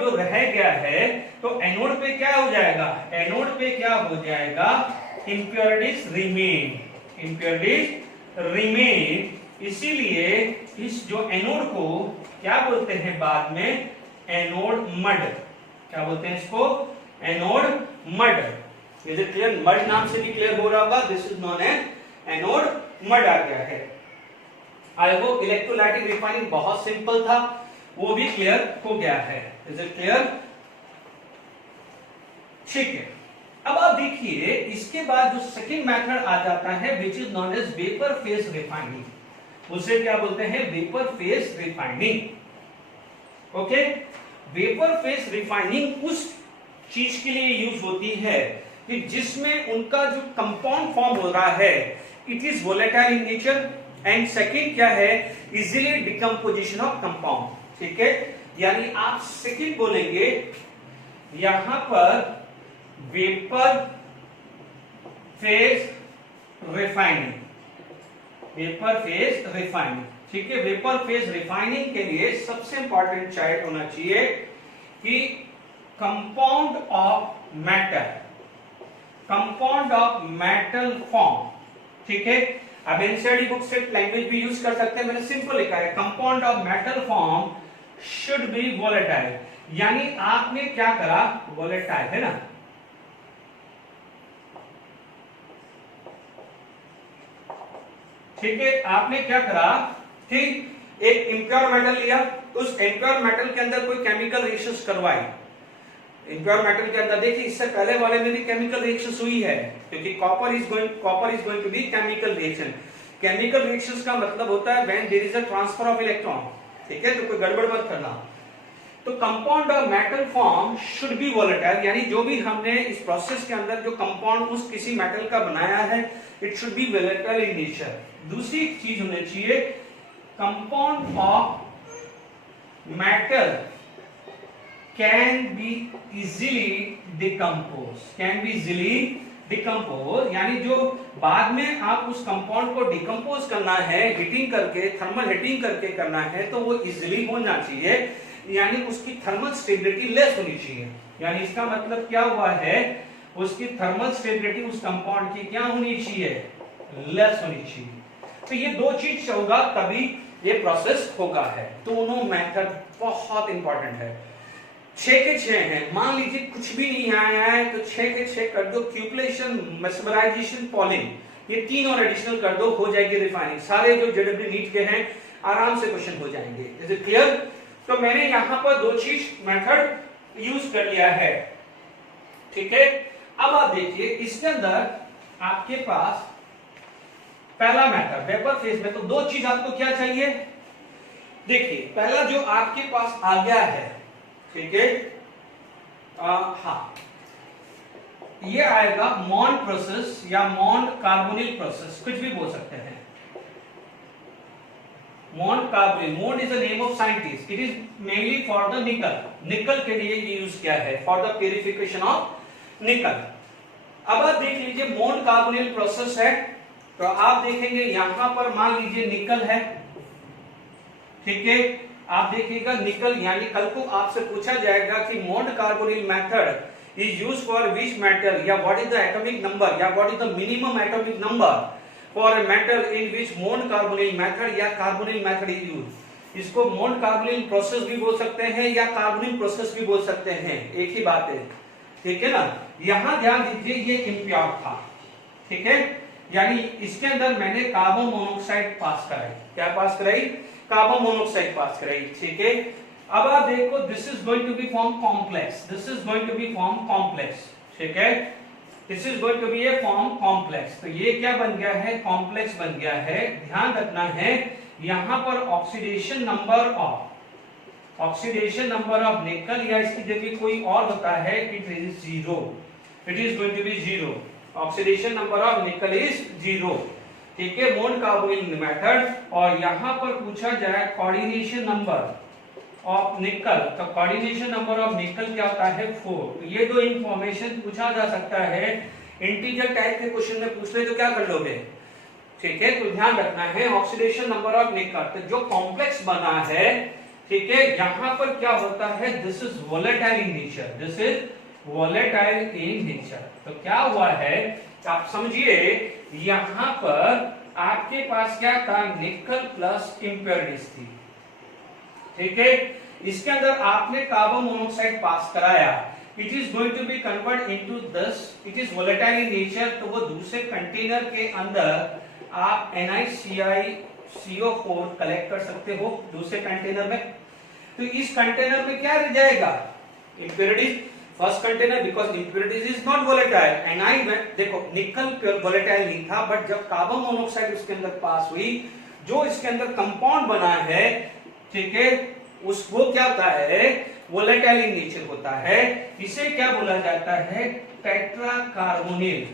जो रह गया है तो एनोड पे क्या हो जाएगा, एनोड पे क्या हो जाएगा, इंप्योरिटीज रिमेन, इसीलिए इस जो एनोड को क्या बोलते हैं बाद में, एनोड मड, क्या बोलते हैं इसको, anode mud. Is it clear? Mud नाम से भी क्लियर हो रहा होगा, this is known as anode mud आ गया है। आई होप इलेक्ट्रोलाइटिक रिफाइनिंग बहुत सिंपल था, वो भी क्लियर हो गया है। Is it clear? ठीक है। अब आप देखिए इसके बाद जो सेकंड मेथड आ जाता है which is known as vapour phase refining, उसे क्या बोलते हैं, vapour phase refining. Okay, vapour phase refining उस चीज के लिए यूज होती है कि जिसमें उनका जो कंपाउंड फॉर्म हो रहा है it is volatile in nature, and second क्या है, इजीली डिकम्पोजिशन ऑफ कंपाउंड, ठीक है। यानी आप सेकंड बोलेंगे यहां पर vapour phase refining, vapour phase refining, ठीक है। वेपर फेज रिफाइनिंग के लिए सबसे इंपॉर्टेंट चार्ट होना चाहिए कि कंपाउंड ऑफ मेटल फॉर्म, ठीक है। अब एनसीईआरटी बुक से लैंग्वेज भी यूज कर सकते हैं, मैंने सिंपल लिखा है compound of metal form should be volatile, यानी आपने क्या करा, वोलेटाइल है ना, ठीक है। आपने क्या करा, ठीक, एक इम्प्योर मेटल लिया, उस इम्प्योर मेटल के अंदर कोई केमिकल रिएक्शंस करवाई। इम्प्योर मेटल के अंदर देखिए इससे पहले वाले में भी केमिकल रिएक्शंस हुई है, क्योंकि copper is going to be chemical reaction. Chemical reactions का मतलब होता है when there is a transfer of electron, ठीक है, तो कोई गड़बड़ मत करना। तो compound of metal form should be volatile, यानी जो भी हमने इस प्रोसेस के अंदर जो कंपाउंड उस किसी मेटल का बनाया है it should be volatile in nature. दूसरी चीज होनी चाहिए, compound of metal can be easily decompose, यानी जो बाद में आप उस कंपाउंड को डिकम्पोज करना है हीटिंग करके, थर्मल हीटिंग करके करना है, तो वो इजीली होना चाहिए, यानी उसकी थर्मल स्टेबिलिटी लेस होनी चाहिए। यानी इसका मतलब क्या हुआ है, उसकी थर्मल स्टेबिलिटी उस कंपाउंड की क्या होनी चाहिए, लेस होनी चाहिए। तो ये दो चीज होगा तभी ये प्रोसेस होगा है। दोनों मेथड बहुत इंपॉर्टेंट है। 6 के 6 हैं, मान लीजिए कुछ भी नहीं आया है तो 6 के 6 कर दो, क्यूपलेशन, मेस्मराइजेशन, पॉलिंग, ये 3 और एडिशनल कर दो, हो जाएगी रिफाइनिंग। सारे जो जेडब्ल्यू नीट के हैं आराम से क्वेश्चन हो जाएंगे। Is it clear? तो मैंने यहां पर 2 चीज मेथड यूज कर लिया है, ठीक है। अब आप देखिए इसके अंदर आपके पास पहला मेथड वेपर फेज में, तो 2 चीज आपको क्या चाहिए, देखिए पहला जो आपके पास आ गया है, ठीक है, हाँ, ये आएगा मॉन्ड प्रोसेस या मॉन्ड कार्बोनिल प्रोसेस, कुछ भी बोल सकते हैं। Mond carbonyl, Mond is the name of scientist, it is mainly for the nickel के लिए ये यूज किया है, फॉर द प्यूरिफिकेशन ऑफ निकल। अब आप देख लीजिए मॉन्ड कार्बोनिल प्रोसेस है, तो आप देखेंगे यहां पर मान लीजिए निकल है, ठीक है। आप देखिएगा निकल, यानी कल को आपसे पूछा जाएगा कि Mond carbonyl method is used for which metal, या what is the atomic number, या what is the minimum atomic number for a metal in which Mond carbonyl method या कार्बोनिल मेथड इज यूज्ड। इसको Mond carbonyl process भी बोल सकते हैं या carbonyl process भी बोल सकते हैं, एक ही बात है, ठीक है ना। यहां ध्यान दीजिए ये इम्प्योर था, ठीक है, यानी इसके अंदर मैंने कार्बन मोनोऑक्साइड पास कराई, क्या पास कराई, कार्बन मोनोऑक्साइड पास कराई, ठीक है। अब आप देखो this is going to be form complex, this is going to be form complex, ठीक है, this is going to be a form complex. तो ये क्या बन गया है, कॉम्प्लेक्स बन गया है। ध्यान रखना है यहां पर ऑक्सीडेशन नंबर ऑफ निकल या इसकी जगह कोई और होता है, it is 0, it is going to be 0, oxidation number of nickel is 0। ठीक है, मोन कार्बोनिल मेथड। और यहां पर पूछा जाए कोऑर्डिनेशन नंबर ऑफ निकल, तो कोऑर्डिनेशन नंबर ऑफ निकल क्या होता है 4। ये दो इंफॉर्मेशन पूछा जा सकता है, इंटीजर टाइप के क्वेश्चन में पूछ ले तो क्या कर लोगे, ठीक है। तो ध्यान रखना है ऑक्सीडेशन नंबर ऑफ निकल, तो जो कॉम्प्लेक्स बना है, ठीक है, यहां पर क्या होता है, this is volatile in nature, this is volatile in nature. तो क्या हुआ है, आप समझिए, यहां पर आपके पास क्या था, निकल प्लस इंप्योरिटीज थी, ठीक है। इसके अंदर आपने कार्बन मोनोऑक्साइड पास कराया, it is going to be convert into this, it is volatile in nature. तो वो दूसरे कंटेनर के अंदर आप NiCiCO4 कलेक्ट कर सकते हो दूसरे कंटेनर में। तो इस कंटेनर में क्या रह जाएगा, impurities, first container, because impurities is not volatile. Ni में देखो निकल वोलेटाइल नहीं था, बट जब कार्बन मोनोऑक्साइड उसके अंदर पास हुई, जो इसके अंदर कंपाउंड बना है, ठीक है, उसको क्या होता है, वोलेटाइल इन नेचर होता है। इसे क्या बोला जाता है, टेट्राकार्बोनिल,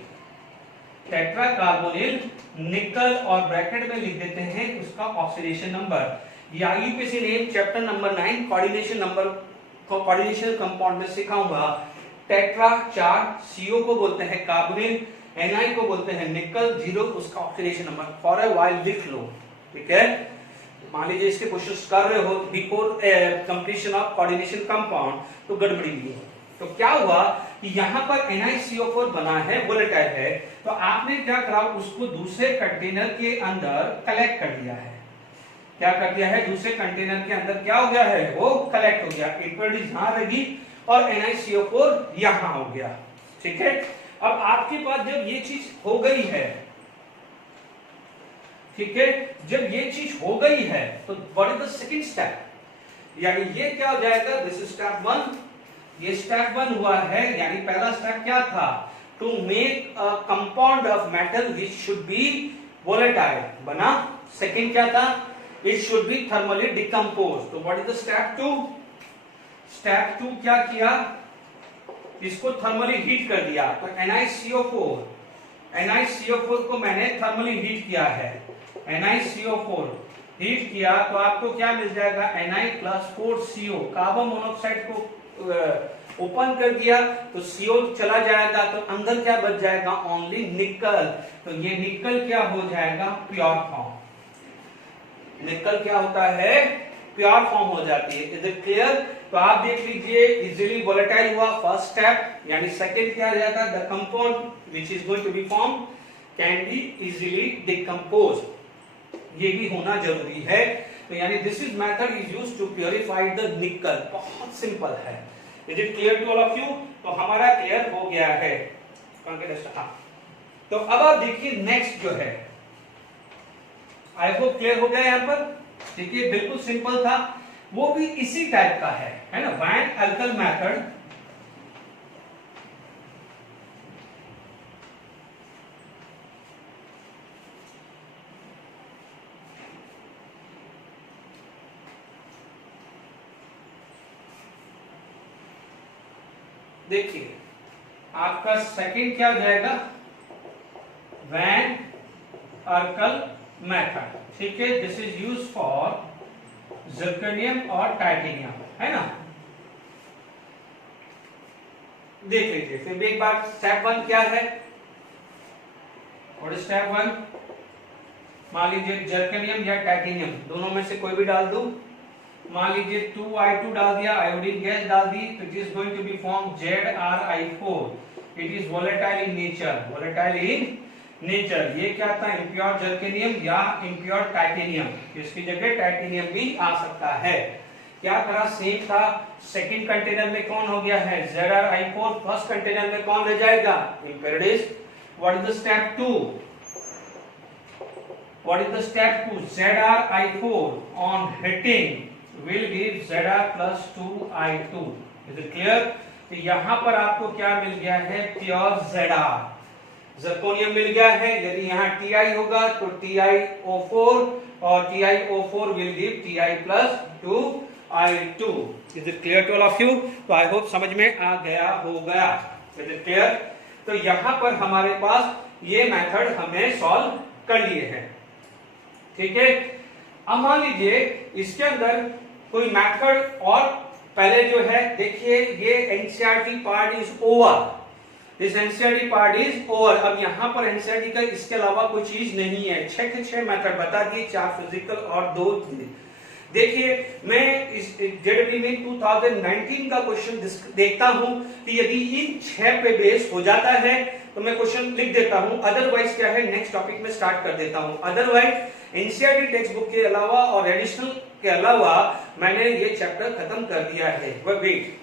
टेट्राकार्बोनिल निकल, और ब्रैकेट में लिख देते हैं उसका ऑक्सीडेशन नंबर। या UPSC name chapter number 9 coordination number, coordination compound में सिखाऊंगा। टेट्रा 4, CO को बोलते हैं कार्बोनिल, Ni को बोलते हैं निकल, 0 उसका oxidation number. For a while लिख लो, ठीक है। मान लीजिए इसके क्वेश्चंस कर रहे हो before completion of coordination compound, तो गड़बड़ी नहीं हो। तो क्या हुआ कि यहां पर NiCO4 बना है, वोलेटाइल है, तो आपने क्या करा, उसको दूसरे कंटेनर के अंदर कलेक्ट कर दिया है। क्या कर दिया है, दूसरे कंटेनर के अंदर क्या हो गया है, वो कलेक्ट हो गया, इंप्योरिटीज यहां रहेगी और NiCO4 यहां हो गया, ठीक है। अब आपके पास जब ये चीज हो गई है, ठीक है, जब ये चीज हो गई है, तो what is the second step, यानी ये क्या हो जाएगा, दिस इज स्टेप 1, ये स्टेप 1 हुआ है। यानी पहला स्टेप क्या था, to make a compound of metal which should be volatile बना। सेकंड क्या था, it should be thermally decompose. तो what is the step 2, step 2 क्या किया, इसको थर्मली हीट कर दिया। तो NiCO4 को मैंने थर्मली हीट किया है, NiCO4 हीट किया, तो आपको क्या मिल जाएगा, Na+4CO, कार्बन मोनोऑक्साइड को ओपन कर दिया तो CO चला जाएगा, तो अंदर क्या बच जाएगा, ओनली निकल। तो ये निकल क्या हो जाएगा, प्योर फॉर्म। निकल क्या होता है, प्योर फॉर्म हो जाती है। Is it clear? तो आप देख लीजिए, इजीली वोलेटाइल हुआ फर्स्ट स्टेप, यानी सेकंड क्या आ जाएगा, the compound which is going to be form can be easily decompose, ये भी होना जरूरी है। तो यानी this is method is used to purify the nickel. बहुत सिंपल है। Is it clear to all of you? तो हमारा क्लियर हो गया है। तो अब आप देखिए नेक्स्ट जो है, आई होप क्लियर हो गया यहां पर, ठीक है, बिल्कुल सिंपल था, वो भी इसी टाइप का है ना, वैन अल्कल मेथड। देखिए आपका सेकंड क्या हो जाएगा, वैन अर्कल मेथड, ठीक है, this is use for zirconium और टाइटेनियम, है ना। देख लीजिए फिर एक बार स्टेप 1 क्या है, और स्टेप 1 मान लीजिए जर्कोनियम या टाइटेनियम दोनों में से कोई भी डाल दूं, मान लीजिए 2I2 डाल दिया, आयोडीन गैस डाल दी, तो it is going to be form ZrI4, it is volatile in nature, volatile in nature. ये क्या था, इम्प्योर जर्कोनियम या इम्प्योर टाइटेनियम, इसकी जगह टाइटेनियम भी आ सकता है। क्या करा, सेम था, सेकंड कंटेनर में कौन हो गया है, ZrI4, फर्स्ट कंटेनर में कौन रह जाएगा, impurities. What is the step 2, what is the step 2, ZrI4 on heating will give Zr+2I2. Is it clear? तो यहां पर आपको क्या मिल गया है, प्योर Zr, जर्कोनियम मिल गया है। यदि यहाँ Ti होगा तो TiO4, और TiO4 will give Ti+2I2. Is it clear to all of you? तो आई होप समझ में आ गया होगा। Is it clear? तो यहां पर हमारे पास ये मेथड हमें सॉल्व कर लिए हैं, ठीक है। अब मान लीजिए इसके अंदर कोई मेथड और पहले जो है, देखिए ये NCERT part is over, this NCERT part is over. अब यहां पर एनसीईआरटी का इसके अलावा कोई चीज नहीं है। 6 के 6 मेथड बता दिए, 4 फिजिकल और 2। देखिए मैं इस जेडबी में 2019 का क्वेश्चन देखता हूं कि यदि इन 6 पे बेस हो जाता है तो मैं क्वेश्चन लिख देता हूं, अदरवाइज क्या है नेक्स्ट टॉपिक में स्टार्ट कर देता हूं। अदरवाइज एनसीईआरटी टेक्स्ट बुक के अलावा और एडिशनल के अलावा मैंने ये चैप्टर खत्म कर दिया है। वेट,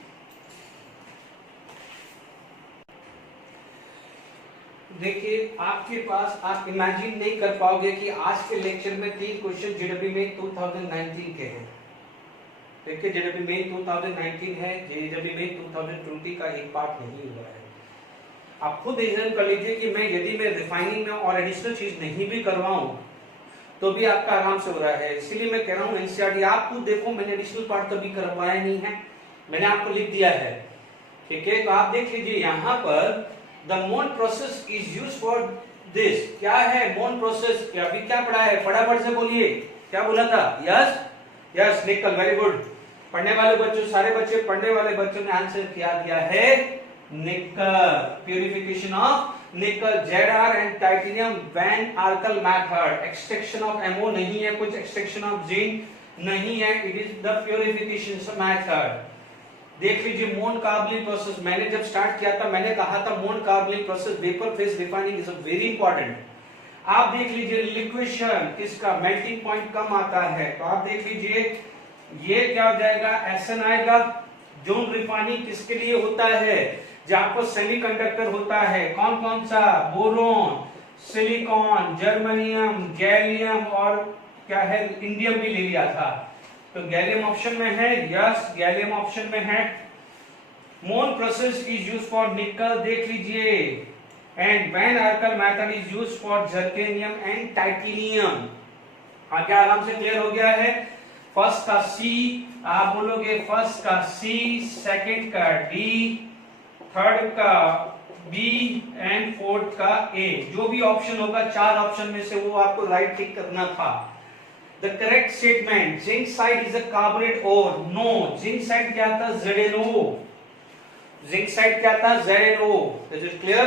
देखिए आपके पास, आप इमेजिन नहीं कर पाओगे कि आज के लेक्चर में 3 क्वेश्चन जेडबी में 2019 के हैं। देखिए जेडबी में 2019 है, जेडबी में 2020 का एक पार्ट नहीं हुआ है। आप खुद एग्जाम कर लीजिए कि मैं यदि मैं रिफाइनिंग में और एडिशनल चीज नहीं भी करवाऊं तो भी आपका आराम से हो रहा है। इसीलिए मैं कह रहा हूं एनसीईआरटी आप खुद देखो, मैंने एडिशनल पार्ट तो भी करवाया नहीं है, मैंने आपको लिख दिया है, ठीक है। तो आप देख लीजिए यहाँ पर The Mohn process is used for this। क्या है Mohn process? अभी क्या पढ़ा है, फटाफट से बोलिए, क्या बोला था? यस यस निकल, वेरी गुड। पढ़ने वाले बच्चों, सारे बच्चे पढ़ने वाले बच्चों ने आंसर क्या दिया है? Nickel, purification of nickel, ZR and titanium van Arkel method. Extraction of MO नहीं है, कुछ एक्सट्रैक्शन ऑफ जिंक नहीं है, it is the purification method. देख लीजिए मोन कार्बोनिल प्रोसेस, मैंने जब स्टार्ट किया था मैंने कहा था मोन carbonyl process vapour phase refining is very important. आप देख लीजिए लिक्वेशन किसका, मेल्टिंग पॉइंट कम आता है, तो आप देख लीजिए ये क्या हो जाएगा, एसएन आएगा। जोन रिफाइनिंग किसके लिए होता है, जहां पर सेमीकंडक्टर होता है, कौन कौन सा, बोरोन, सिलिकॉन, जर्मेनियम, गैलियम और क्या है, इंडियम भी ले लिया था। तो गैलियम ऑप्शन में है, यस गैलियम ऑप्शन में है। मोन process is used for nickel, देख लीजिए, and van Arkel method is used for germanium and titanium. हाँ क्या आराम से क्लियर हो गया है? फर्स्ट का सी, आप बोलोगे फर्स्ट का सी, सेकंड का डी, थर्ड का बी एंड फोर्थ का ए। जो भी ऑप्शन होगा 4 ऑप्शन में से वो आपको राइट टिक करना था। The correct statement, zinc side is a carbonate ore. No, zinc side क्या था, ZnO। zinc side क्या था, ZnO। Is it clear?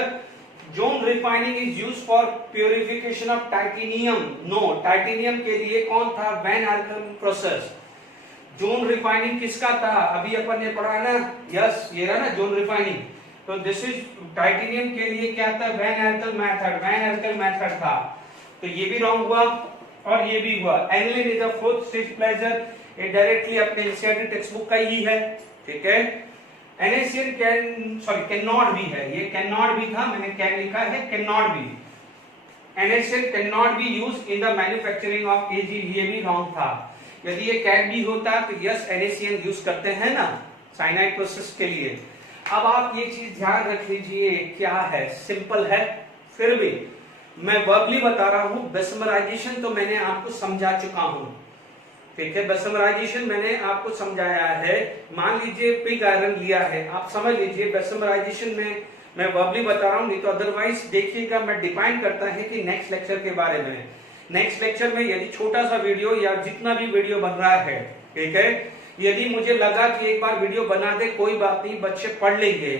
Zone refining is used for purification of titanium. No, titanium के लिए कौन था, Van Arkel process। Zone refining किसका था, अभी अपन ने पढ़ा ना, यस ये रहा ना जोन रिफाइनिंग। तो दिस इज टाइटेनियम के लिए क्या था, van Arkel method, van Arkel method था। तो ये भी रॉन्ग हुआ और ये भी हुआ। Aniline is the fourth stage pleasure, ये डायरेक्टली अपने एनसीईआरटी टेक्स्ट बुक का ही है, ठीक है। NaCl कैन नॉट बी है, ये कैन नॉट बी था, मैंने कैन लिखा है, can not be. NaCl can not be used in the manufacturing of Ag, ये भी रॉन्ग था। यदि ये कैन बी होता तो यस NaCl यूज करते हैं ना साइनाइड प्रोसेस के लिए। अब आप ये चीज ध्यान रख लीजिए, क्या है, सिंपल है, फिर भी मैं वर्बली बता रहा हूं। बेसमराइजेशन तो मैंने आपको समझा चुका हूं, ठीक है, बेसमराइजेशन मैंने आपको समझाया है। मान लीजिए पिग आयरन लिया है, आप समझ लीजिए बेसमराइजेशन में मैं वर्बली बता रहा हूं, नहीं तो अदरवाइज देखिएगा मैं डिफाइन करता है कि नेक्स्ट लेक्चर के बारे में। नेक्स्ट लेक्चर में यदि छोटा सा वीडियो या जितना भी वीडियो बन रहा है, ठीक है, यदि मुझे लगा कि एक बार वीडियो बना दे, कोई बात नहीं, बच्चे पढ़ लेंगे,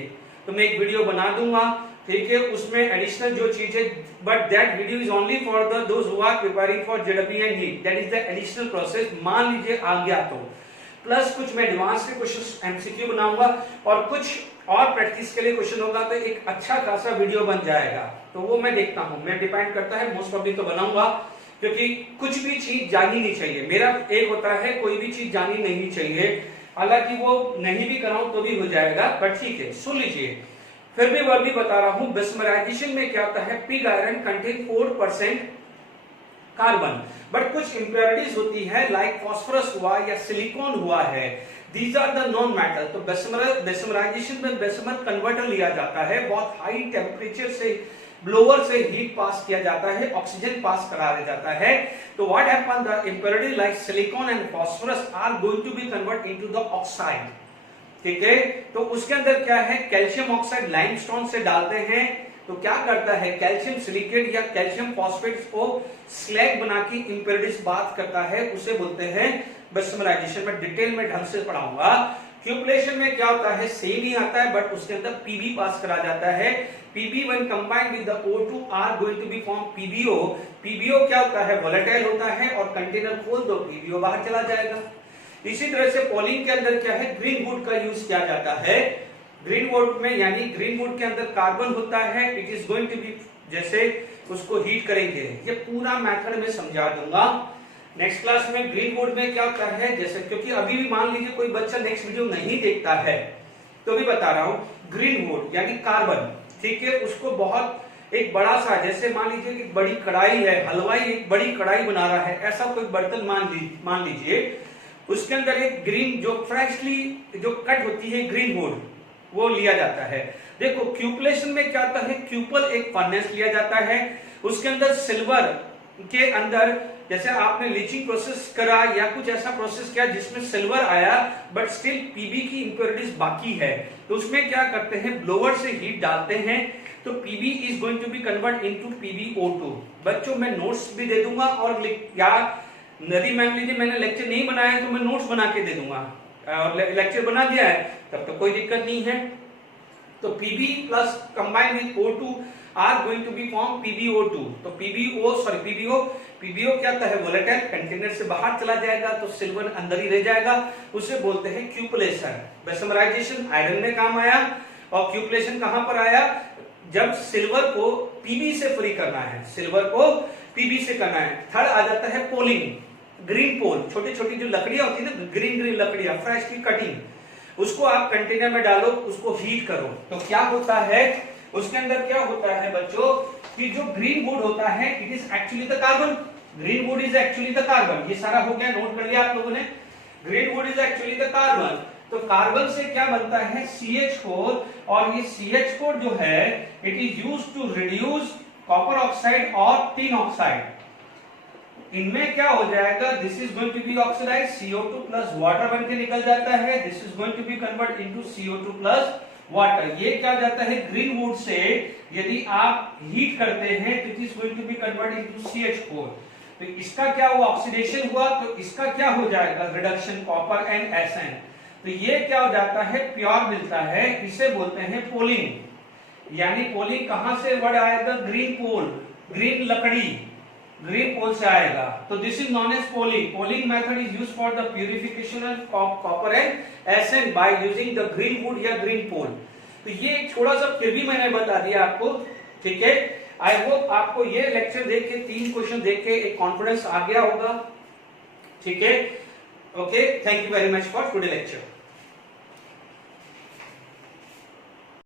तो मैं एक वीडियो बना दूंगा, ठीक है, उसमें एडिशनल जो चीजें, but that video is only for the those who are preparing for ZB and NEET, that is the additional process. मान लीजिए आ गया तो प्लस कुछ मैं एडवांस के क्वेश्चन एमसीक्यू बनाऊंगा और कुछ और प्रैक्टिस के लिए क्वेश्चन होगा, तो एक अच्छा खासा वीडियो बन जाएगा। तो वो मैं देखता हूं, मैं डिपेंड करता है, मोस्ट प्रॉब्ली तो बनाऊंगा, क्योंकि कुछ भी चीज जानी नहीं चाहिए। मेरा एक होता है कोई भी चीज जानी नहीं चाहिए, हालांकि वो नहीं भी कराऊं तो भी हो जाएगा, पर ठीक है, सुन लीजिए। फिर भी वर्बली बता रहा हूं, बेसमराइजेशन में क्या होता है, पिग आयरन कंटेन 4% कार्बन, बट कुछ इंप्योरिटीज होती है, लाइक फास्फोरस हुआ या सिलिकॉन हुआ है, these are the non metal. तो बेसमराइजेशन में बेसमर कन्वर्टर लिया जाता है, बहुत हाई टेम्परेचर से ब्लोअर से हीट पास किया जाता है, ऑक्सीजन पास करा दिया जाता है। तो what happen, the impurity like silicon and phosphorus are going to be convert into the oxide, ठीक है। तो उसके अंदर क्या है, कैल्शियम ऑक्साइड लाइमस्टोन से डालते हैं, तो क्या करता है, कैल्शियम सिलिकेट या कैल्शियम फॉस्फेट को स्लैग बना के इम्पेरिडिस बात करता है, उसे बोलते हैं समराइजेशन। में डिटेल में ढंग से पढ़ाऊंगा। क्यूपलेशन में क्या होता है, सेम ही आता है बट उसके अंदर पीबी पास करा जाता है। PB when combined with the O2 are going to be form PBO. PBO क्या होता है, वोलेटाइल होता है और कंटेनर खोल दो पीबीओ बाहर चला जाएगा। इसी तरह से पॉलिन के अंदर क्या है, ग्रीन वुड का यूज किया जाता है। ग्रीन वुड में यानी ग्रीन वुड के अंदर कार्बन होता है, it is going to be, जैसे उसको हीट करेंगे, ये पूरा मेथड में समझा दूंगा नेक्स्ट क्लास में। ग्रीन वुड में क्या होता है, जैसे क्योंकि अभी भी मान लीजिए कोई बच्चा नेक्स्ट वीडियो नहीं देखता है तो भी बता रहा हूं, ग्रीन वुड यानी कार्बन, ठीक है, उसको बहुत एक बड़ा सा, जैसे मान लीजिए कि बड़ी कढ़ाई है, हलवाई एक बड़ी कढ़ाई बना रहा है, ऐसा कोई बर्तन मान लीजिए, उसके अंदर एक ग्रीन जो फ्रेशली जो कट होती है ग्रीन वुड वो लिया जाता है। देखो क्यूपलेशन में क्या होता है, क्यूपल एक फर्नेस लिया जाता है, उसके अंदर सिल्वर के अंदर जैसे आपने लीचिंग प्रोसेस करा या कुछ ऐसा प्रोसेस किया जिसमें सिल्वर आया बट स्टिल पीबी की इंप्योरिटीज बाकी है, तो उसमें क्या करते हैं, ब्लोअर से हीट डालते हैं, तो PB is going to be convert into PbO2। बच्चों मैं नोट्स भी दे दूंगा और या यदि मान लीजिए मैंने लेक्चर नहीं बनाया है तो मैं नोट्स बना के दे दूंगा, और लेक्चर बना दिया है तब तो कोई दिक्कत नहीं है। तो Pb plus combined with O2 are going to be form PbO2। तो PbO क्या होता है, वोलेटाइल, कंटेनर से बाहर चला जाएगा तो सिल्वर अंदर ही रह जाएगा, उसे बोलते हैं क्यूपलेशन। बेसमराइजेशन आयरन में काम आया और क्यूपलेशन कहां पर आया, जब सिल्वर को Pb से फ्री करना है, सिल्वर को Pb से करना है। थर्ड आ जाता है पोलिंग, ग्रीन पोल, छोटी छोटी जो लकड़ियां होती है ना, ग्रीन लकड़ियां, फ्रेशली कटिंग, उसको आप कंटेनर में डालो, उसको हीट करो, तो क्या होता है, उसके अंदर क्या होता है बच्चों कि जो ग्रीन वुड होता है it is actually the carbon, green would is actually the carbon. ये सारा हो गया, नोट कर लिया आप लोगों ने, green would is actually the carbon. तो कार्बन से क्या बनता है, CH4, और ये CH4 जो है it is used to reduce copper oxide और टिन ऑक्साइड। इनमें क्या हो जाएगा, this is going to be oxidise, CO2 plus water बन के निकल जाता है, this is going to be convert into CO2 plus water. ये क्या हो जाता है, ग्रीन वुड से यदि आप हीट करते हैं तो it is going to be convert into CH4, तो इसका क्या हुआ, ऑक्सीडेशन हुआ, तो इसका क्या हो जाएगा, रिडक्शन, कॉपर एंड SN। तो ये क्या हो जाता है, प्योर मिलता है, इसे बोलते हैं पोलिंग। यानी पोलिंग कहां से वर्ड आएगा, ग्रीन पोल, ग्रीन लकड़ी, ग्रीन पोल से आएगा, तो this is known as poling. Poling method is used for the purification of copper and SN by using the green wood या ग्रीन पोल। तो ये थोड़ा सा फिर भी मैंने बता दिया आपको, ठीक है। आई होप आपको ये लेक्चर देख के, 3 क्वेश्चन देख के एक कॉन्फिडेंस आ गया होगा, ठीक है। Okay, thank you very much for today lecture.